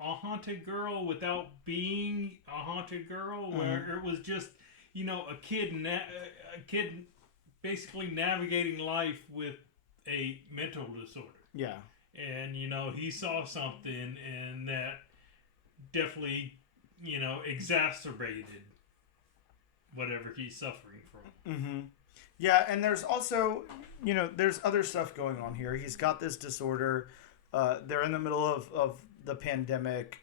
a haunted girl without being a haunted girl, where it was just a kid basically navigating life with a mental disorder. Yeah. And he saw something, and that definitely exacerbated whatever he's suffering from. Mm-hmm. Yeah, and there's also there's other stuff going on here. He's got this disorder. They're in the middle of the pandemic.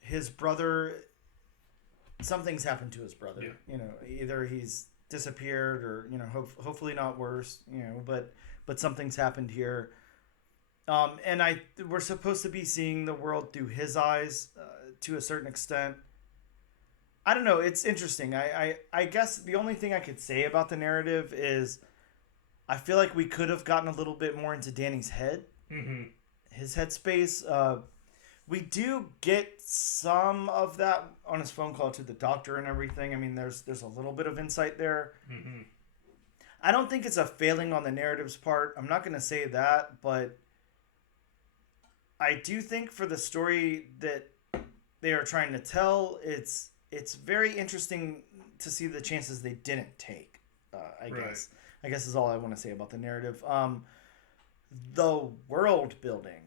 His brother, something's happened to his brother. Yeah. Either he's disappeared or hopefully not worse. But something's happened here. And we're supposed to be seeing the world through his eyes to a certain extent. I don't know. It's interesting. I guess the only thing I could say about the narrative is I feel like we could have gotten a little bit more into Danny's head, his headspace. We do get some of that on his phone call to the doctor and everything. I mean, there's a little bit of insight there. Mm-hmm. I don't think it's a failing on the narrative's part. I'm not going to say that, but I do think for the story that they are trying to tell, it's very interesting to see the chances they didn't take. I guess is all I want to say about the narrative. The world building.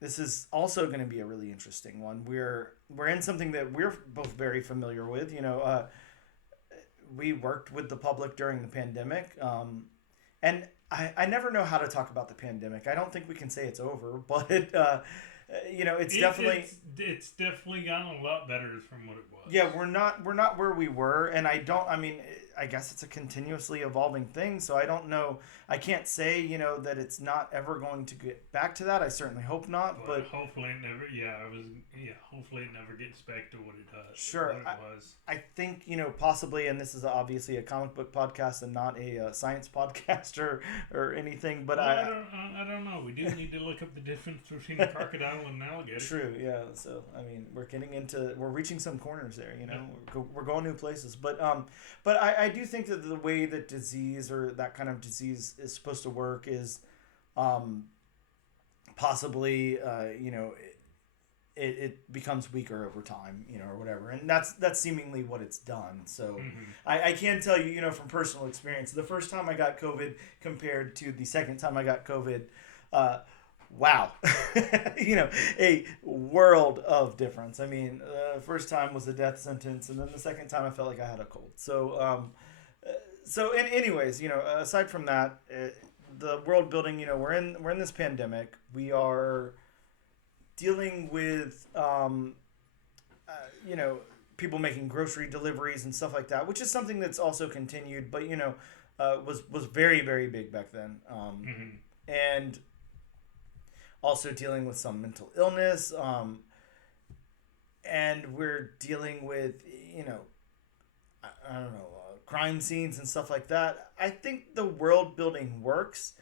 This is also going to be a really interesting one. We're in something that we're both very familiar with. We worked with the public during the pandemic, and I never know how to talk about the pandemic. I don't think we can say it's over, but it's definitely gotten a lot better from what it was. Yeah, we're not where we were, and I guess it's a continuously evolving thing, so I don't know. I can't say, that it's not ever going to get back to that. I certainly hope not, but hopefully it never. Hopefully it never gets back to what it does. Sure, what it was. I think possibly, and this is obviously a comic book podcast and not a science podcast or anything. But I don't know. We do need to look up the difference between a crocodile and an alligator. True, yeah. So we're reaching some corners there. We're going new places, but I do think that the way that disease or that kind of disease is supposed to work is possibly it becomes weaker over time, or whatever, and that's seemingly what it's done. So I can tell you, from personal experience, the first time I got COVID compared to the second time I got COVID, wow, a world of difference. I mean, first time was a death sentence, and then the second time I felt like I had a cold. So anyways, aside from that, the world building, we're in this pandemic. We are dealing with, people making grocery deliveries and stuff like that, which is something that's also continued, but was very, very big back then, and also dealing with some mental illness, and we're dealing with I don't know, crime scenes and stuff like that. I think the world building works.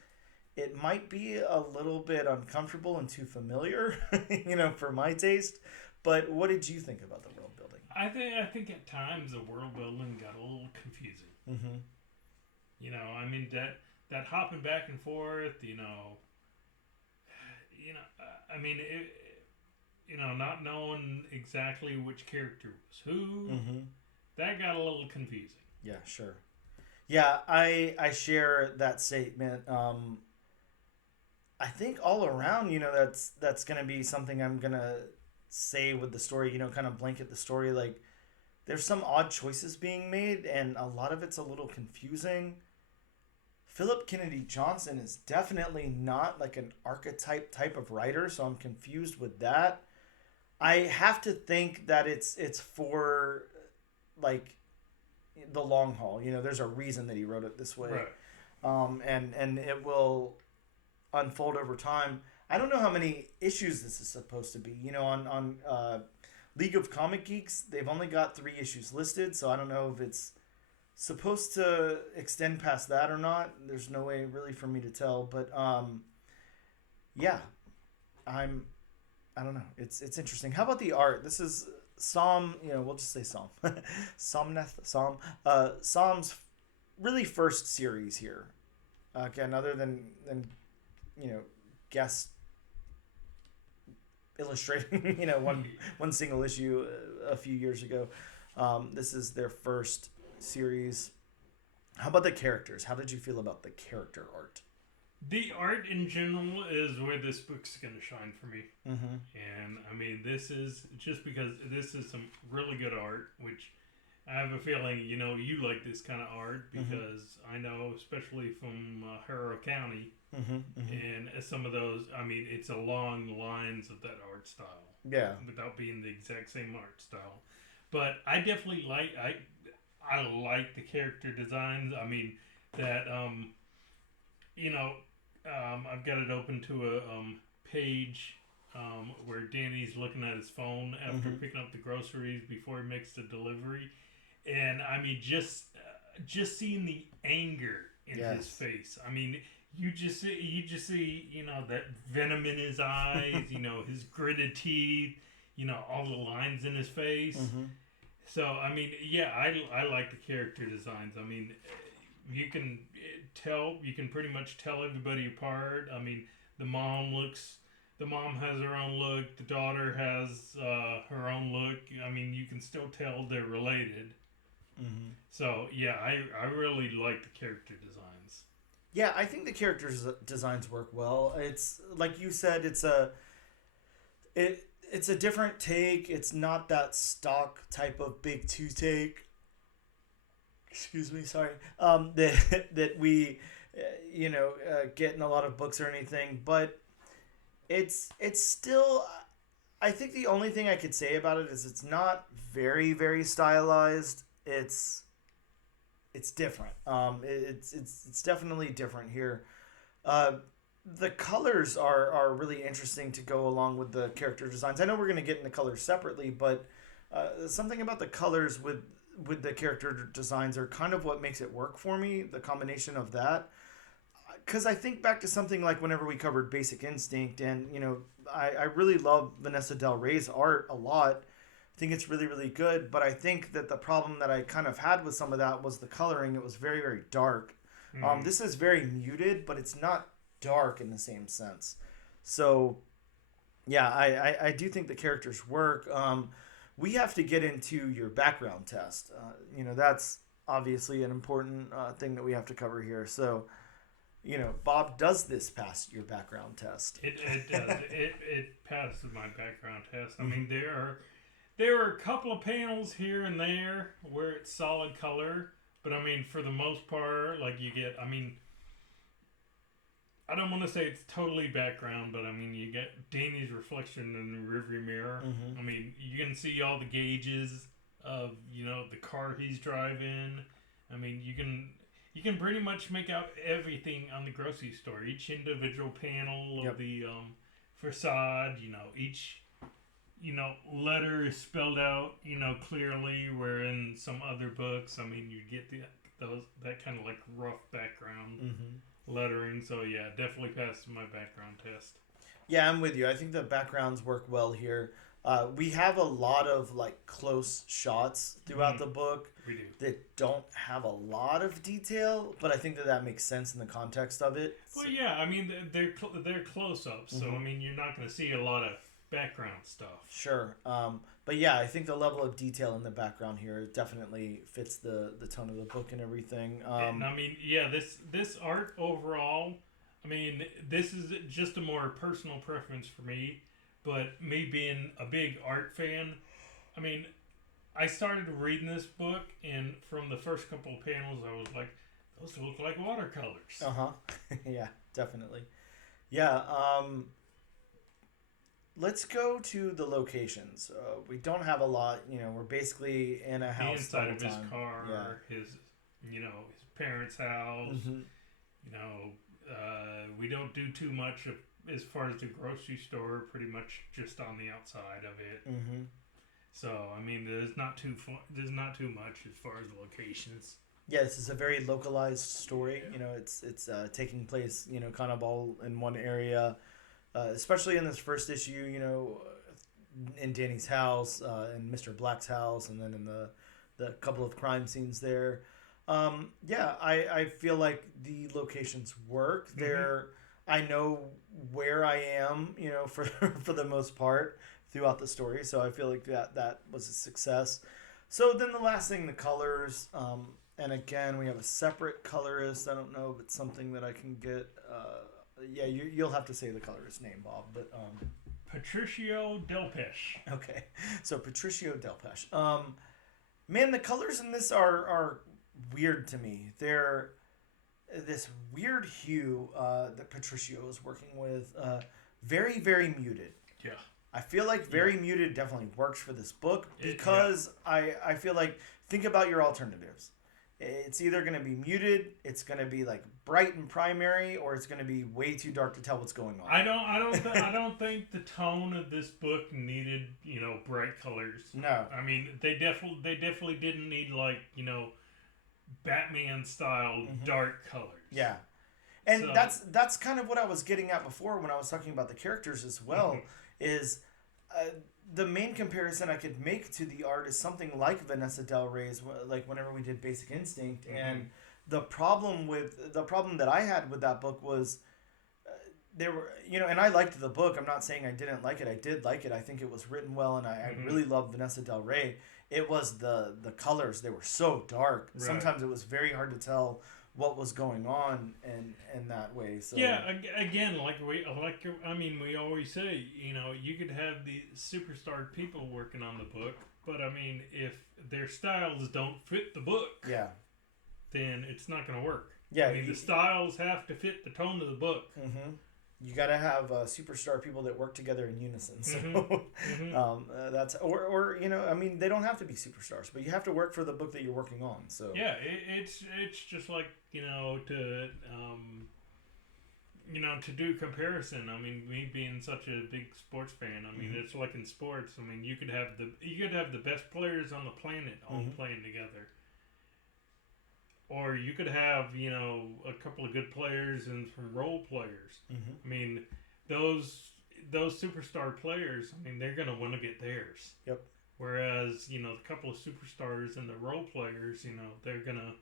It might be a little bit uncomfortable and too familiar, for my taste. But what did you think about the world building? I think at times the world building got a little confusing. I mean that hopping back and forth. I mean not knowing exactly which character was who. That got a little confusing. Yeah, sure. Yeah, I share that statement. I think all around, that's going to be something I'm going to say with the story, kind of blanket the story. Like, there's some odd choices being made, and a lot of it's a little confusing. Phillip Kennedy Johnson is definitely not like an archetype type of writer, so I'm confused with that. I have to think that it's for like the long haul. You know, there's a reason that he wrote it this way, Right. and it will unfold over time. I don't know how many issues this is supposed to be. You know, on League of Comic Geeks, they've only got 3 issues listed, so I don't know if it's supposed to extend past that or not. There's no way really for me to tell, but yeah, I don't know. It's interesting. How about the art? This is Psalm. You know, we'll just say Psalm. Psalm's really first series here. Again, other than you know, guest illustrating one single issue a few years ago. This is their first series. How about the characters? How did you feel about the character art? The art in general is where this book's going to shine for me. Mm-hmm. And I mean, this is just because this is some really good art, which I have a feeling, you know, you like this kind of art because I know, especially from Harrow County, and some of those, I mean, it's along the lines of that art style. Yeah. Without being the exact same art style. But I definitely I like the character designs. I mean, that, you know, I've got it open to a page where Danny's looking at his phone after picking up the groceries before he makes the delivery. And, I mean, just seeing the anger in his face. I mean, you just see, you know, that venom in his eyes, you know, his gritted teeth, you know, all the lines in his face. So, I mean, yeah, I like the character designs. I mean, you can pretty much tell everybody apart. I mean, the mom has her own look. The daughter has her own look. I mean, you can still tell they're related. So, yeah, I really like the character designs. Yeah, I think the character designs work well. It's like you said, it's a different take. It's not that stock type of big two take. Excuse me, sorry. That we, get in a lot of books or anything, but it's still. I think the only thing I could say about it is it's not very very stylized. It's different. It's definitely different here. The colors are really interesting to go along with the character designs. I know we're going to get into colors separately, but something about the colors with the character designs are kind of what makes it work for me. The combination of that, because I think back to something like whenever we covered Basic Instinct, and I really love Vanessa Del Rey's art a lot. I think it's really, really good, but I think that the problem that I kind of had with some of that was the coloring. It was very, very dark. This is very muted, but it's not dark in the same sense. So, yeah, I do think the characters work. We have to get into your background test. That's obviously an important thing that we have to cover here. So, Bob, does this pass your background test? It does. it passes my background test. I mean, there are a couple of panels here and there where it's solid color, but I mean, for the most part, like you get, I mean, I don't want to say it's totally background, but I mean, you get Danny's reflection in the rearview mirror. I mean, you can see all the gauges of, the car he's driving. I mean, you can pretty much make out everything on the grocery store. Each individual panel of the facade, each letter is spelled out, clearly, where in some other books, I mean, you get that kind of like rough background lettering. So yeah, definitely passed my background test. Yeah, I'm with you. I think the backgrounds work well here. We have a lot of like close shots throughout the book. We do. That don't have a lot of detail, but I think that makes sense in the context of it. Well, yeah, I mean, they're close-ups, so I mean, you're not going to see a lot of background stuff. Sure. But yeah, I think the level of detail in the background here definitely fits the tone of the book and everything. And I mean, yeah, this art overall, I mean, this is just a more personal preference for me, but me being a big art fan, I mean, I started reading this book, and from the first couple of panels, I was like, those look like watercolors. Uh-huh. Yeah, definitely. Yeah, let's go to the locations. We don't have a lot, we're basically in a The house inside the of whole his time. car, Yeah. his parents' house. Mm-hmm. We don't do too much of, as far as the grocery store. Pretty much just on the outside of it. Mm-hmm. So I mean, there's not too much as far as locations. Yeah, this is a very localized story. Yeah. It's taking place, kind of all in one area, especially in this first issue. In Danny's house, in Mr. Black's house, and then in the couple of crime scenes there. Yeah, I feel like the locations work. I know where I am, for for the most part throughout the story. So I feel like that was a success. So then the last thing, the colors. And again, we have a separate colorist. I don't know if it's something that I can get. Yeah, you'll have to say the colorist's name, Bob. But Patricio Delpeche. okay, so Patricio Delpeche. Man, the colors in this are weird to me. They're this weird hue that Patricio is working with. Very, very muted. Yeah. I feel like very muted definitely works for this book because I feel like, think about your alternatives. It's either going to be muted, it's going to be like bright and primary, or it's going to be way too dark to tell what's going on. I don't think the tone of this book needed bright colors. No. I mean they definitely didn't need Batman style dark colors. Yeah. And So- that's kind of what I was getting at before when I was talking about the characters as well. Is the main comparison I could make to the art is something like Vanessa Del Rey's, like whenever we did Basic Instinct, and the problem that I had with that book was there were and I liked the book. I'm not saying I didn't like it. I did like it. I think it was written well, and I really loved Vanessa Del Rey. It was the colors; they were so dark. Right. Sometimes it was very hard to tell what was going on in that way. So yeah, again, we always say, you could have the superstar people working on the book, but I mean, if their styles don't fit the book, yeah, then it's not going to work. Yeah, I mean, the styles have to fit the tone of the book. Mm-hmm. You got to have superstar people that work together in unison. So that's or I mean, they don't have to be superstars, but you have to work for the book that you're working on. So yeah, it's just like to do comparison. I mean, me being such a big sports fan, I mean, it's like in sports. I mean, you could have the best players on the planet all playing together. Or you could have, a couple of good players and some role players. I mean, those superstar players, I mean, they're going to want to get theirs. Yep. Whereas, the couple of superstars and the role players, they're going to,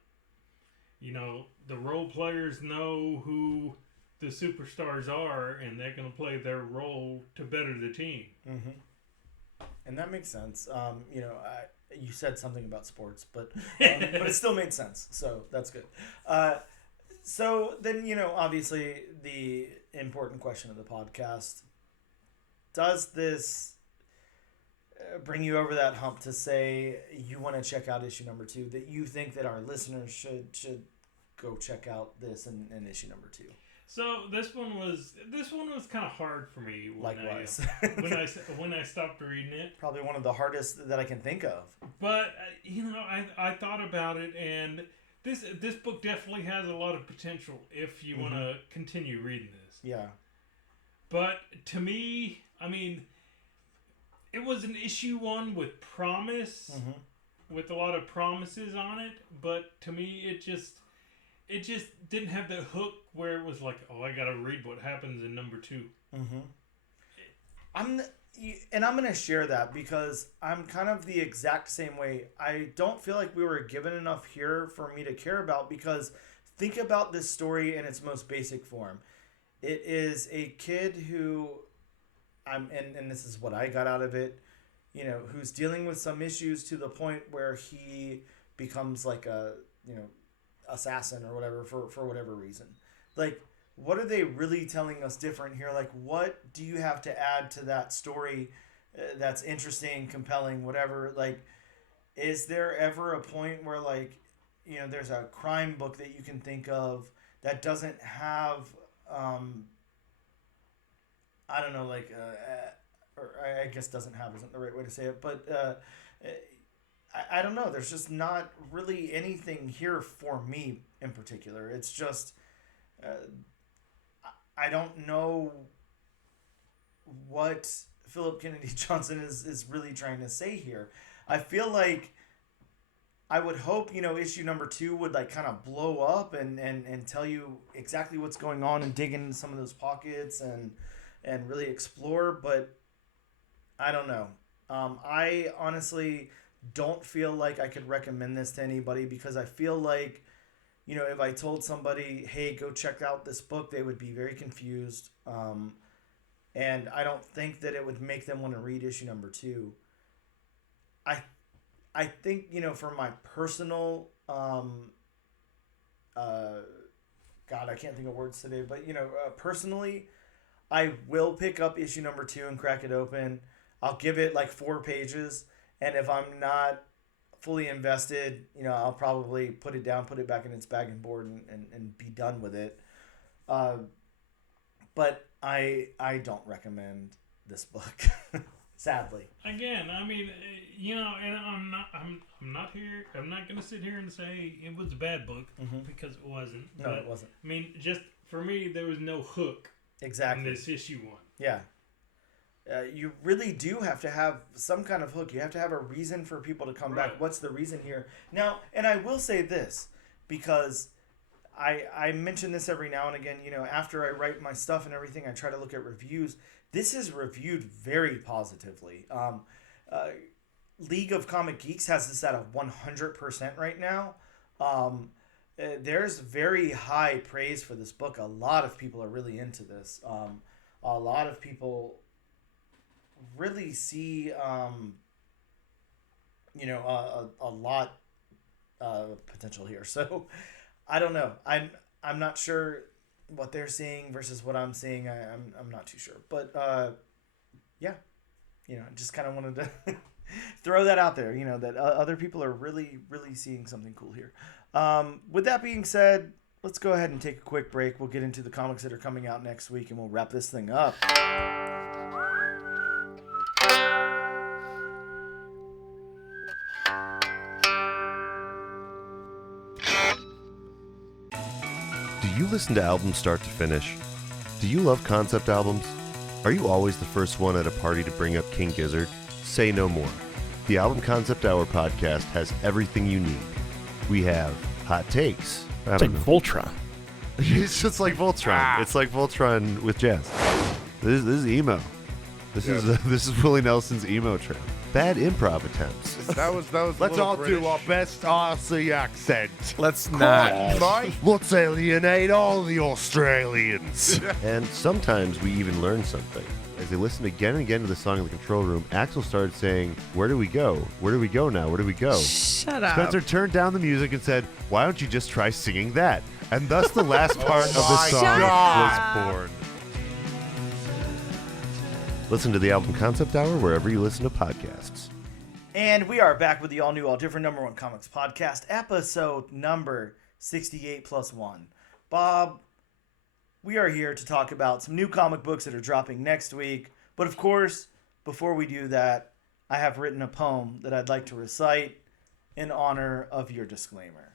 the role players know who the superstars are, and they're going to play their role to better the team. And that makes sense. You said something about sports, but it still made sense. So that's good. So then, obviously the important question of the podcast, does this bring you over that hump to say you want to check out issue number 2, that you think that our listeners should go check out this in issue number 2? So this one was kind of hard for me. Likewise, when I stopped reading it, probably one of the hardest that I can think of. But I thought about it, and this book definitely has a lot of potential if you want to continue reading this. Yeah. But to me, I mean, it was an issue 1 with promise, with a lot of promises on it. But to me, it just didn't have that hook where it was like, oh, I gotta read what happens in number 2. I'm going to share that because I'm kind of the exact same way. I don't feel like we were given enough here for me to care about, because think about this story in its most basic form. It is a kid who, and this is what I got out of it, who's dealing with some issues to the point where he becomes like a, assassin or whatever for whatever reason. Like, what are they really telling us different here? Like, what do you have to add to that story that's interesting, compelling, whatever? Like, is there ever a point where, like, there's a crime book that you can think of that doesn't have, I don't know, like, or I guess doesn't have isn't the right way to say it, but I don't know. There's just not really anything here for me in particular. It's just, I don't know what Phillip Kennedy Johnson is really trying to say here. I feel like I would hope, issue number 2 would like kind of blow up and tell you exactly what's going on and dig into some of those pockets and really explore, but I don't know. I honestly don't feel like I could recommend this to anybody because I feel like, if I told somebody, hey, go check out this book, they would be very confused. And I don't think that it would make them want to read issue number 2. I think, for my personal, God, I can't think of words today, but, personally, I will pick up issue number 2 and crack it open. I'll give it like 4 pages. And if I'm not fully invested, I'll probably put it down, put it back in its bag and board and be done with it. But I don't recommend this book. Sadly. Again, I mean, and I'm not here. I'm not going to sit here and say it was a bad book because it wasn't. No, it wasn't. I mean, just for me, there was no hook. Exactly. In this issue 1. Yeah. You really do have to have some kind of hook. You have to have a reason for people to come back. What's the reason here? Now, and I will say this, because I mention this every now and again, after I write my stuff and everything, I try to look at reviews. This is reviewed very positively. League of Comic Geeks has this at a 100% right now. There's very high praise for this book. A lot of people are really into this. A lot of people really see, a lot of potential here. So I don't know. I'm not sure what they're seeing versus what I'm seeing. I'm not too sure. But yeah, just kind of wanted to throw that out there. That other people are really, really seeing something cool here. With that being said, let's go ahead and take a quick break. We'll get into the comics that are coming out next week, and we'll wrap this thing up. Do you listen to albums start to finish? Do you love concept albums? Are you always the first one at a party to bring up King Gizzard? Say no more. The Album Concept Hour podcast has everything you need. We have hot takes. It's like Voltron. It's just like Voltron. It's like Voltron with jazz. This is emo. This is Willie Nelson's emo trip. Bad improv attempts. That was. Let's all do our best Aussie accent. Let's not. Let's alienate all the Australians. And sometimes we even learn something. As they listened again and again to the song in the control room, Axel started saying, "Where do we go? Where do we go now? Where do we go?" Shut up. Spencer turned down the music and said, "Why don't you just try singing that?" And thus the last part of the song was born. Listen to the Album Concept Hour wherever you listen to podcasts. And we are back with the all-new, all-different number 1 comics podcast, episode number 68 plus 1. Bob, we are here to talk about some new comic books that are dropping next week. But of course, before we do that, I have written a poem that I'd like to recite in honor of your disclaimer.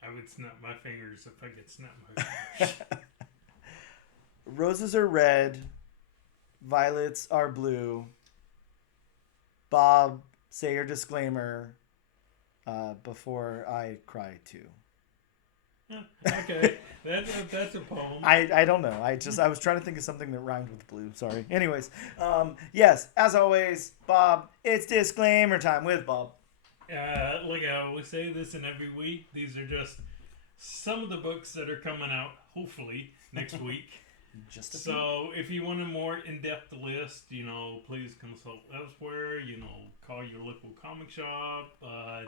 I would snap my fingers if I could snap my fingers. Roses are red, violets are blue. Bob, say your disclaimer before I cry too. Okay, that's a poem. I don't know. I was trying to think of something that rhymed with blue. Sorry. Anyways, yes, as always, Bob, it's disclaimer time with Bob. Look, I always say this in every week. These are just some of the books that are coming out, hopefully, next week. So if you want a more in-depth list, please consult elsewhere. Call your local comic shop.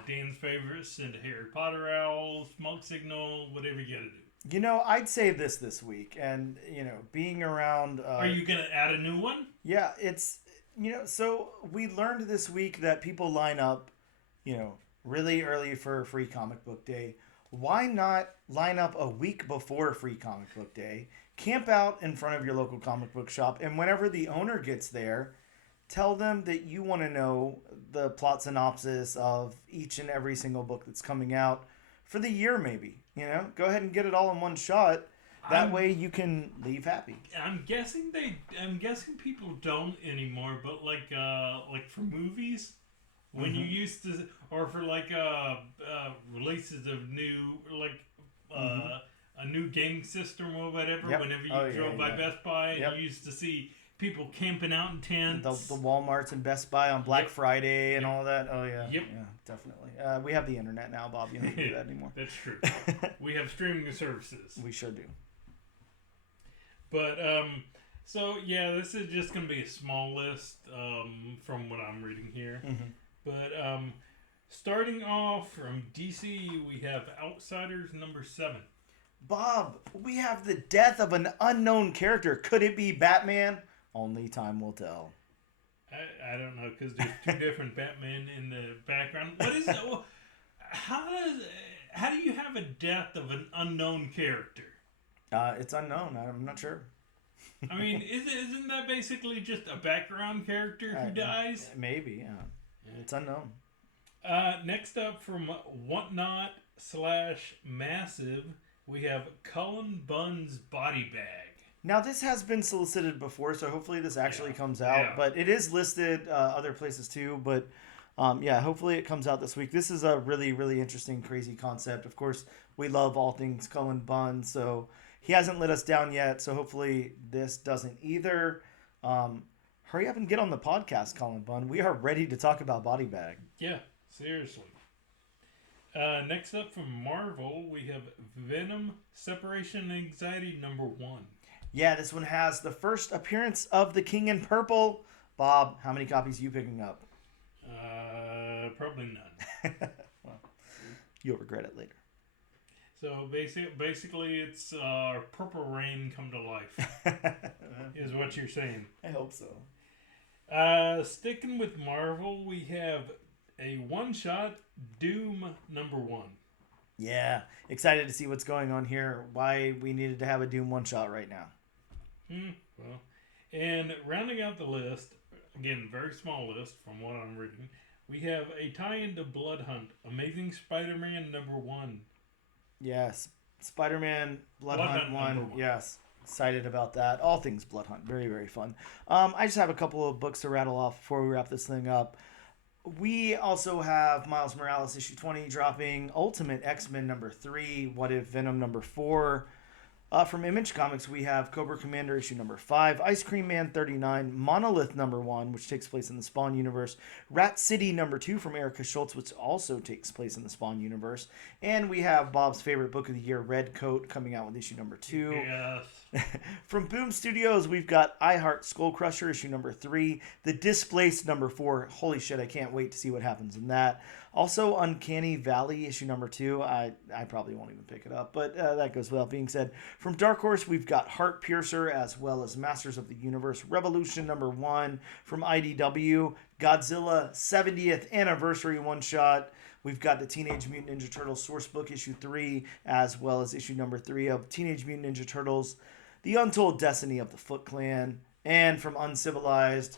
Dan's favorites, send a Harry Potter owl, smoke signal, whatever you gotta do. I'd say this week, and being around. Are you gonna add a new one? Yeah, it's so we learned this week that people line up, really early for Free Comic Book Day. Why not line up a week before Free Comic Book Day, camp out in front of your local comic book shop, and whenever the owner gets there, tell them that you want to know the plot synopsis of each and every single book that's coming out for the year, maybe. Go ahead and get it all in one shot. That way you can leave happy. I'm guessing people don't anymore, but like for movies, when you used to, or for releases of new a new game system or whatever. Yep. Whenever you drove by Best Buy, and you used to see people camping out in tents. The Walmarts and Best Buy on Black Friday and all that. Oh, yeah. Yep. Yeah, definitely. We have the internet now, Bob. You don't need to do that anymore. That's true. We have streaming services. We sure do. But, this is just going to be a small list from what I'm reading here. Mm-hmm. But starting off from DC, we have Outsiders number 7. Bob, we have the death of an unknown character. Could it be Batman? Only time will tell. I don't know, because there's 2 different Batmen in the background. What is it? How do you have a death of an unknown character? It's unknown. I'm not sure. I mean, isn't that basically just a background character who dies? Maybe, yeah. It's unknown. Next up from Whatnot / Massive, we have Cullen Bunn's Body Bag. Now, this has been solicited before, so hopefully this actually comes out. Yeah. But it is listed other places too. But hopefully it comes out this week. This is a really, really interesting, crazy concept. Of course, we love all things Cullen Bunn, so he hasn't let us down yet. So hopefully this doesn't either. Hurry up and get on the podcast, Cullen Bunn. We are ready to talk about Body Bag. Yeah, seriously. Next up from Marvel, we have Venom Separation Anxiety number 1. Yeah, this one has the first appearance of the King in Purple. Bob, how many copies are you picking up? Probably none. Well, you'll regret it later. So basically it's Purple Rain come to life, is what you're saying. I hope so. Sticking with Marvel, we have a one-shot Doom number 1. Yeah, excited to see what's going on here. Why we needed to have a Doom one-shot right now. Well, and rounding out the list, again, very small list from what I'm reading, we have a tie-in to Blood Hunt, Amazing Spider-Man number 1. Yes, Spider-Man Blood Hunt 1. Yes, excited about that. All things Blood Hunt, very, very fun. I just have a couple of books to rattle off before we wrap this thing up. We also have Miles Morales issue 20 dropping, Ultimate X-Men number 3, What If Venom number 4. From Image Comics, we have Cobra Commander issue number 5, Ice Cream Man 39, Monolith number 1, which takes place in the Spawn universe, Rat City number 2 from Erica Schultz, which also takes place in the Spawn universe, and we have Bob's favorite book of the year, Red Coat, coming out with issue number 2. Yes. From Boom Studios, we've got I Heart Skull Crusher issue number 3, The Displaced number 4. Holy shit, I can't wait to see what happens in that. Also, Uncanny Valley issue number 2. I probably won't even pick it up, but that goes without being said. From Dark Horse, we've got Heart Piercer as well as Masters of the Universe Revolution number 1. From IDW, Godzilla 70th Anniversary one-shot. We've got the Teenage Mutant Ninja Turtles Sourcebook issue 3 as well as issue number 3 of Teenage Mutant Ninja Turtles, The Untold Destiny of the Foot Clan. And from Uncivilized,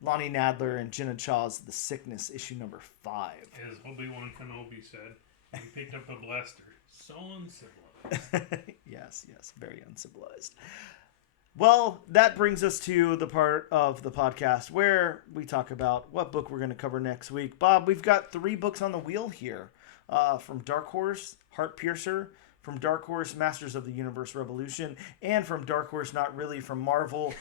Lonnie Nadler and Jenna Chaw's The Sickness, issue number 5. As Obi-Wan Kenobi said, he picked up a blaster. So uncivilized. Yes, very uncivilized. Well, that brings us to the part of the podcast where we talk about what book we're going to cover next week. Bob, we've got 3 books on the wheel here. From Dark Horse, Heart Piercer. From Dark Horse, Masters of the Universe Revolution. And from Dark Horse, not really, from Marvel,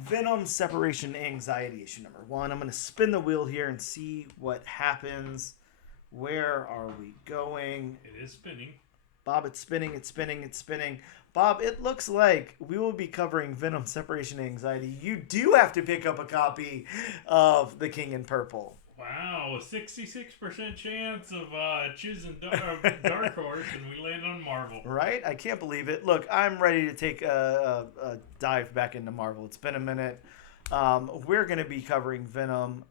Venom Separation Anxiety issue number 1. I'm going to spin the wheel here and see what happens. Where are we going? It is spinning. Bob, it's spinning, it's spinning, it's spinning. Bob, it looks like we will be covering Venom Separation Anxiety. You do have to pick up a copy of The King in Purple. Wow, a 66% chance of choosing Dark Horse, and we land on Marvel. Right? I can't believe it. Look, I'm ready to take a dive back into Marvel. It's been a minute. We're going to be covering Venom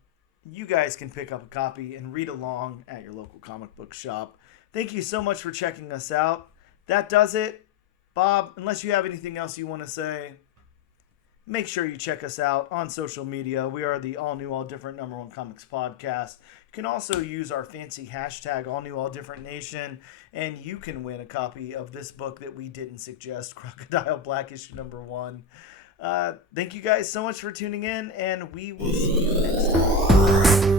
you guys can pick up a copy and read along at your local comic book shop. Thank you so much for checking us out. That does it. Bob, unless you have anything else you want to say, make sure you check us out on social media. We are the All New, All Different #1 Comics podcast. You can also use our fancy hashtag All New, All Different Nation, and you can win a copy of this book that we didn't suggest, Crocodile Black, issue #1. Thank you guys so much for tuning in, and we will see you next time.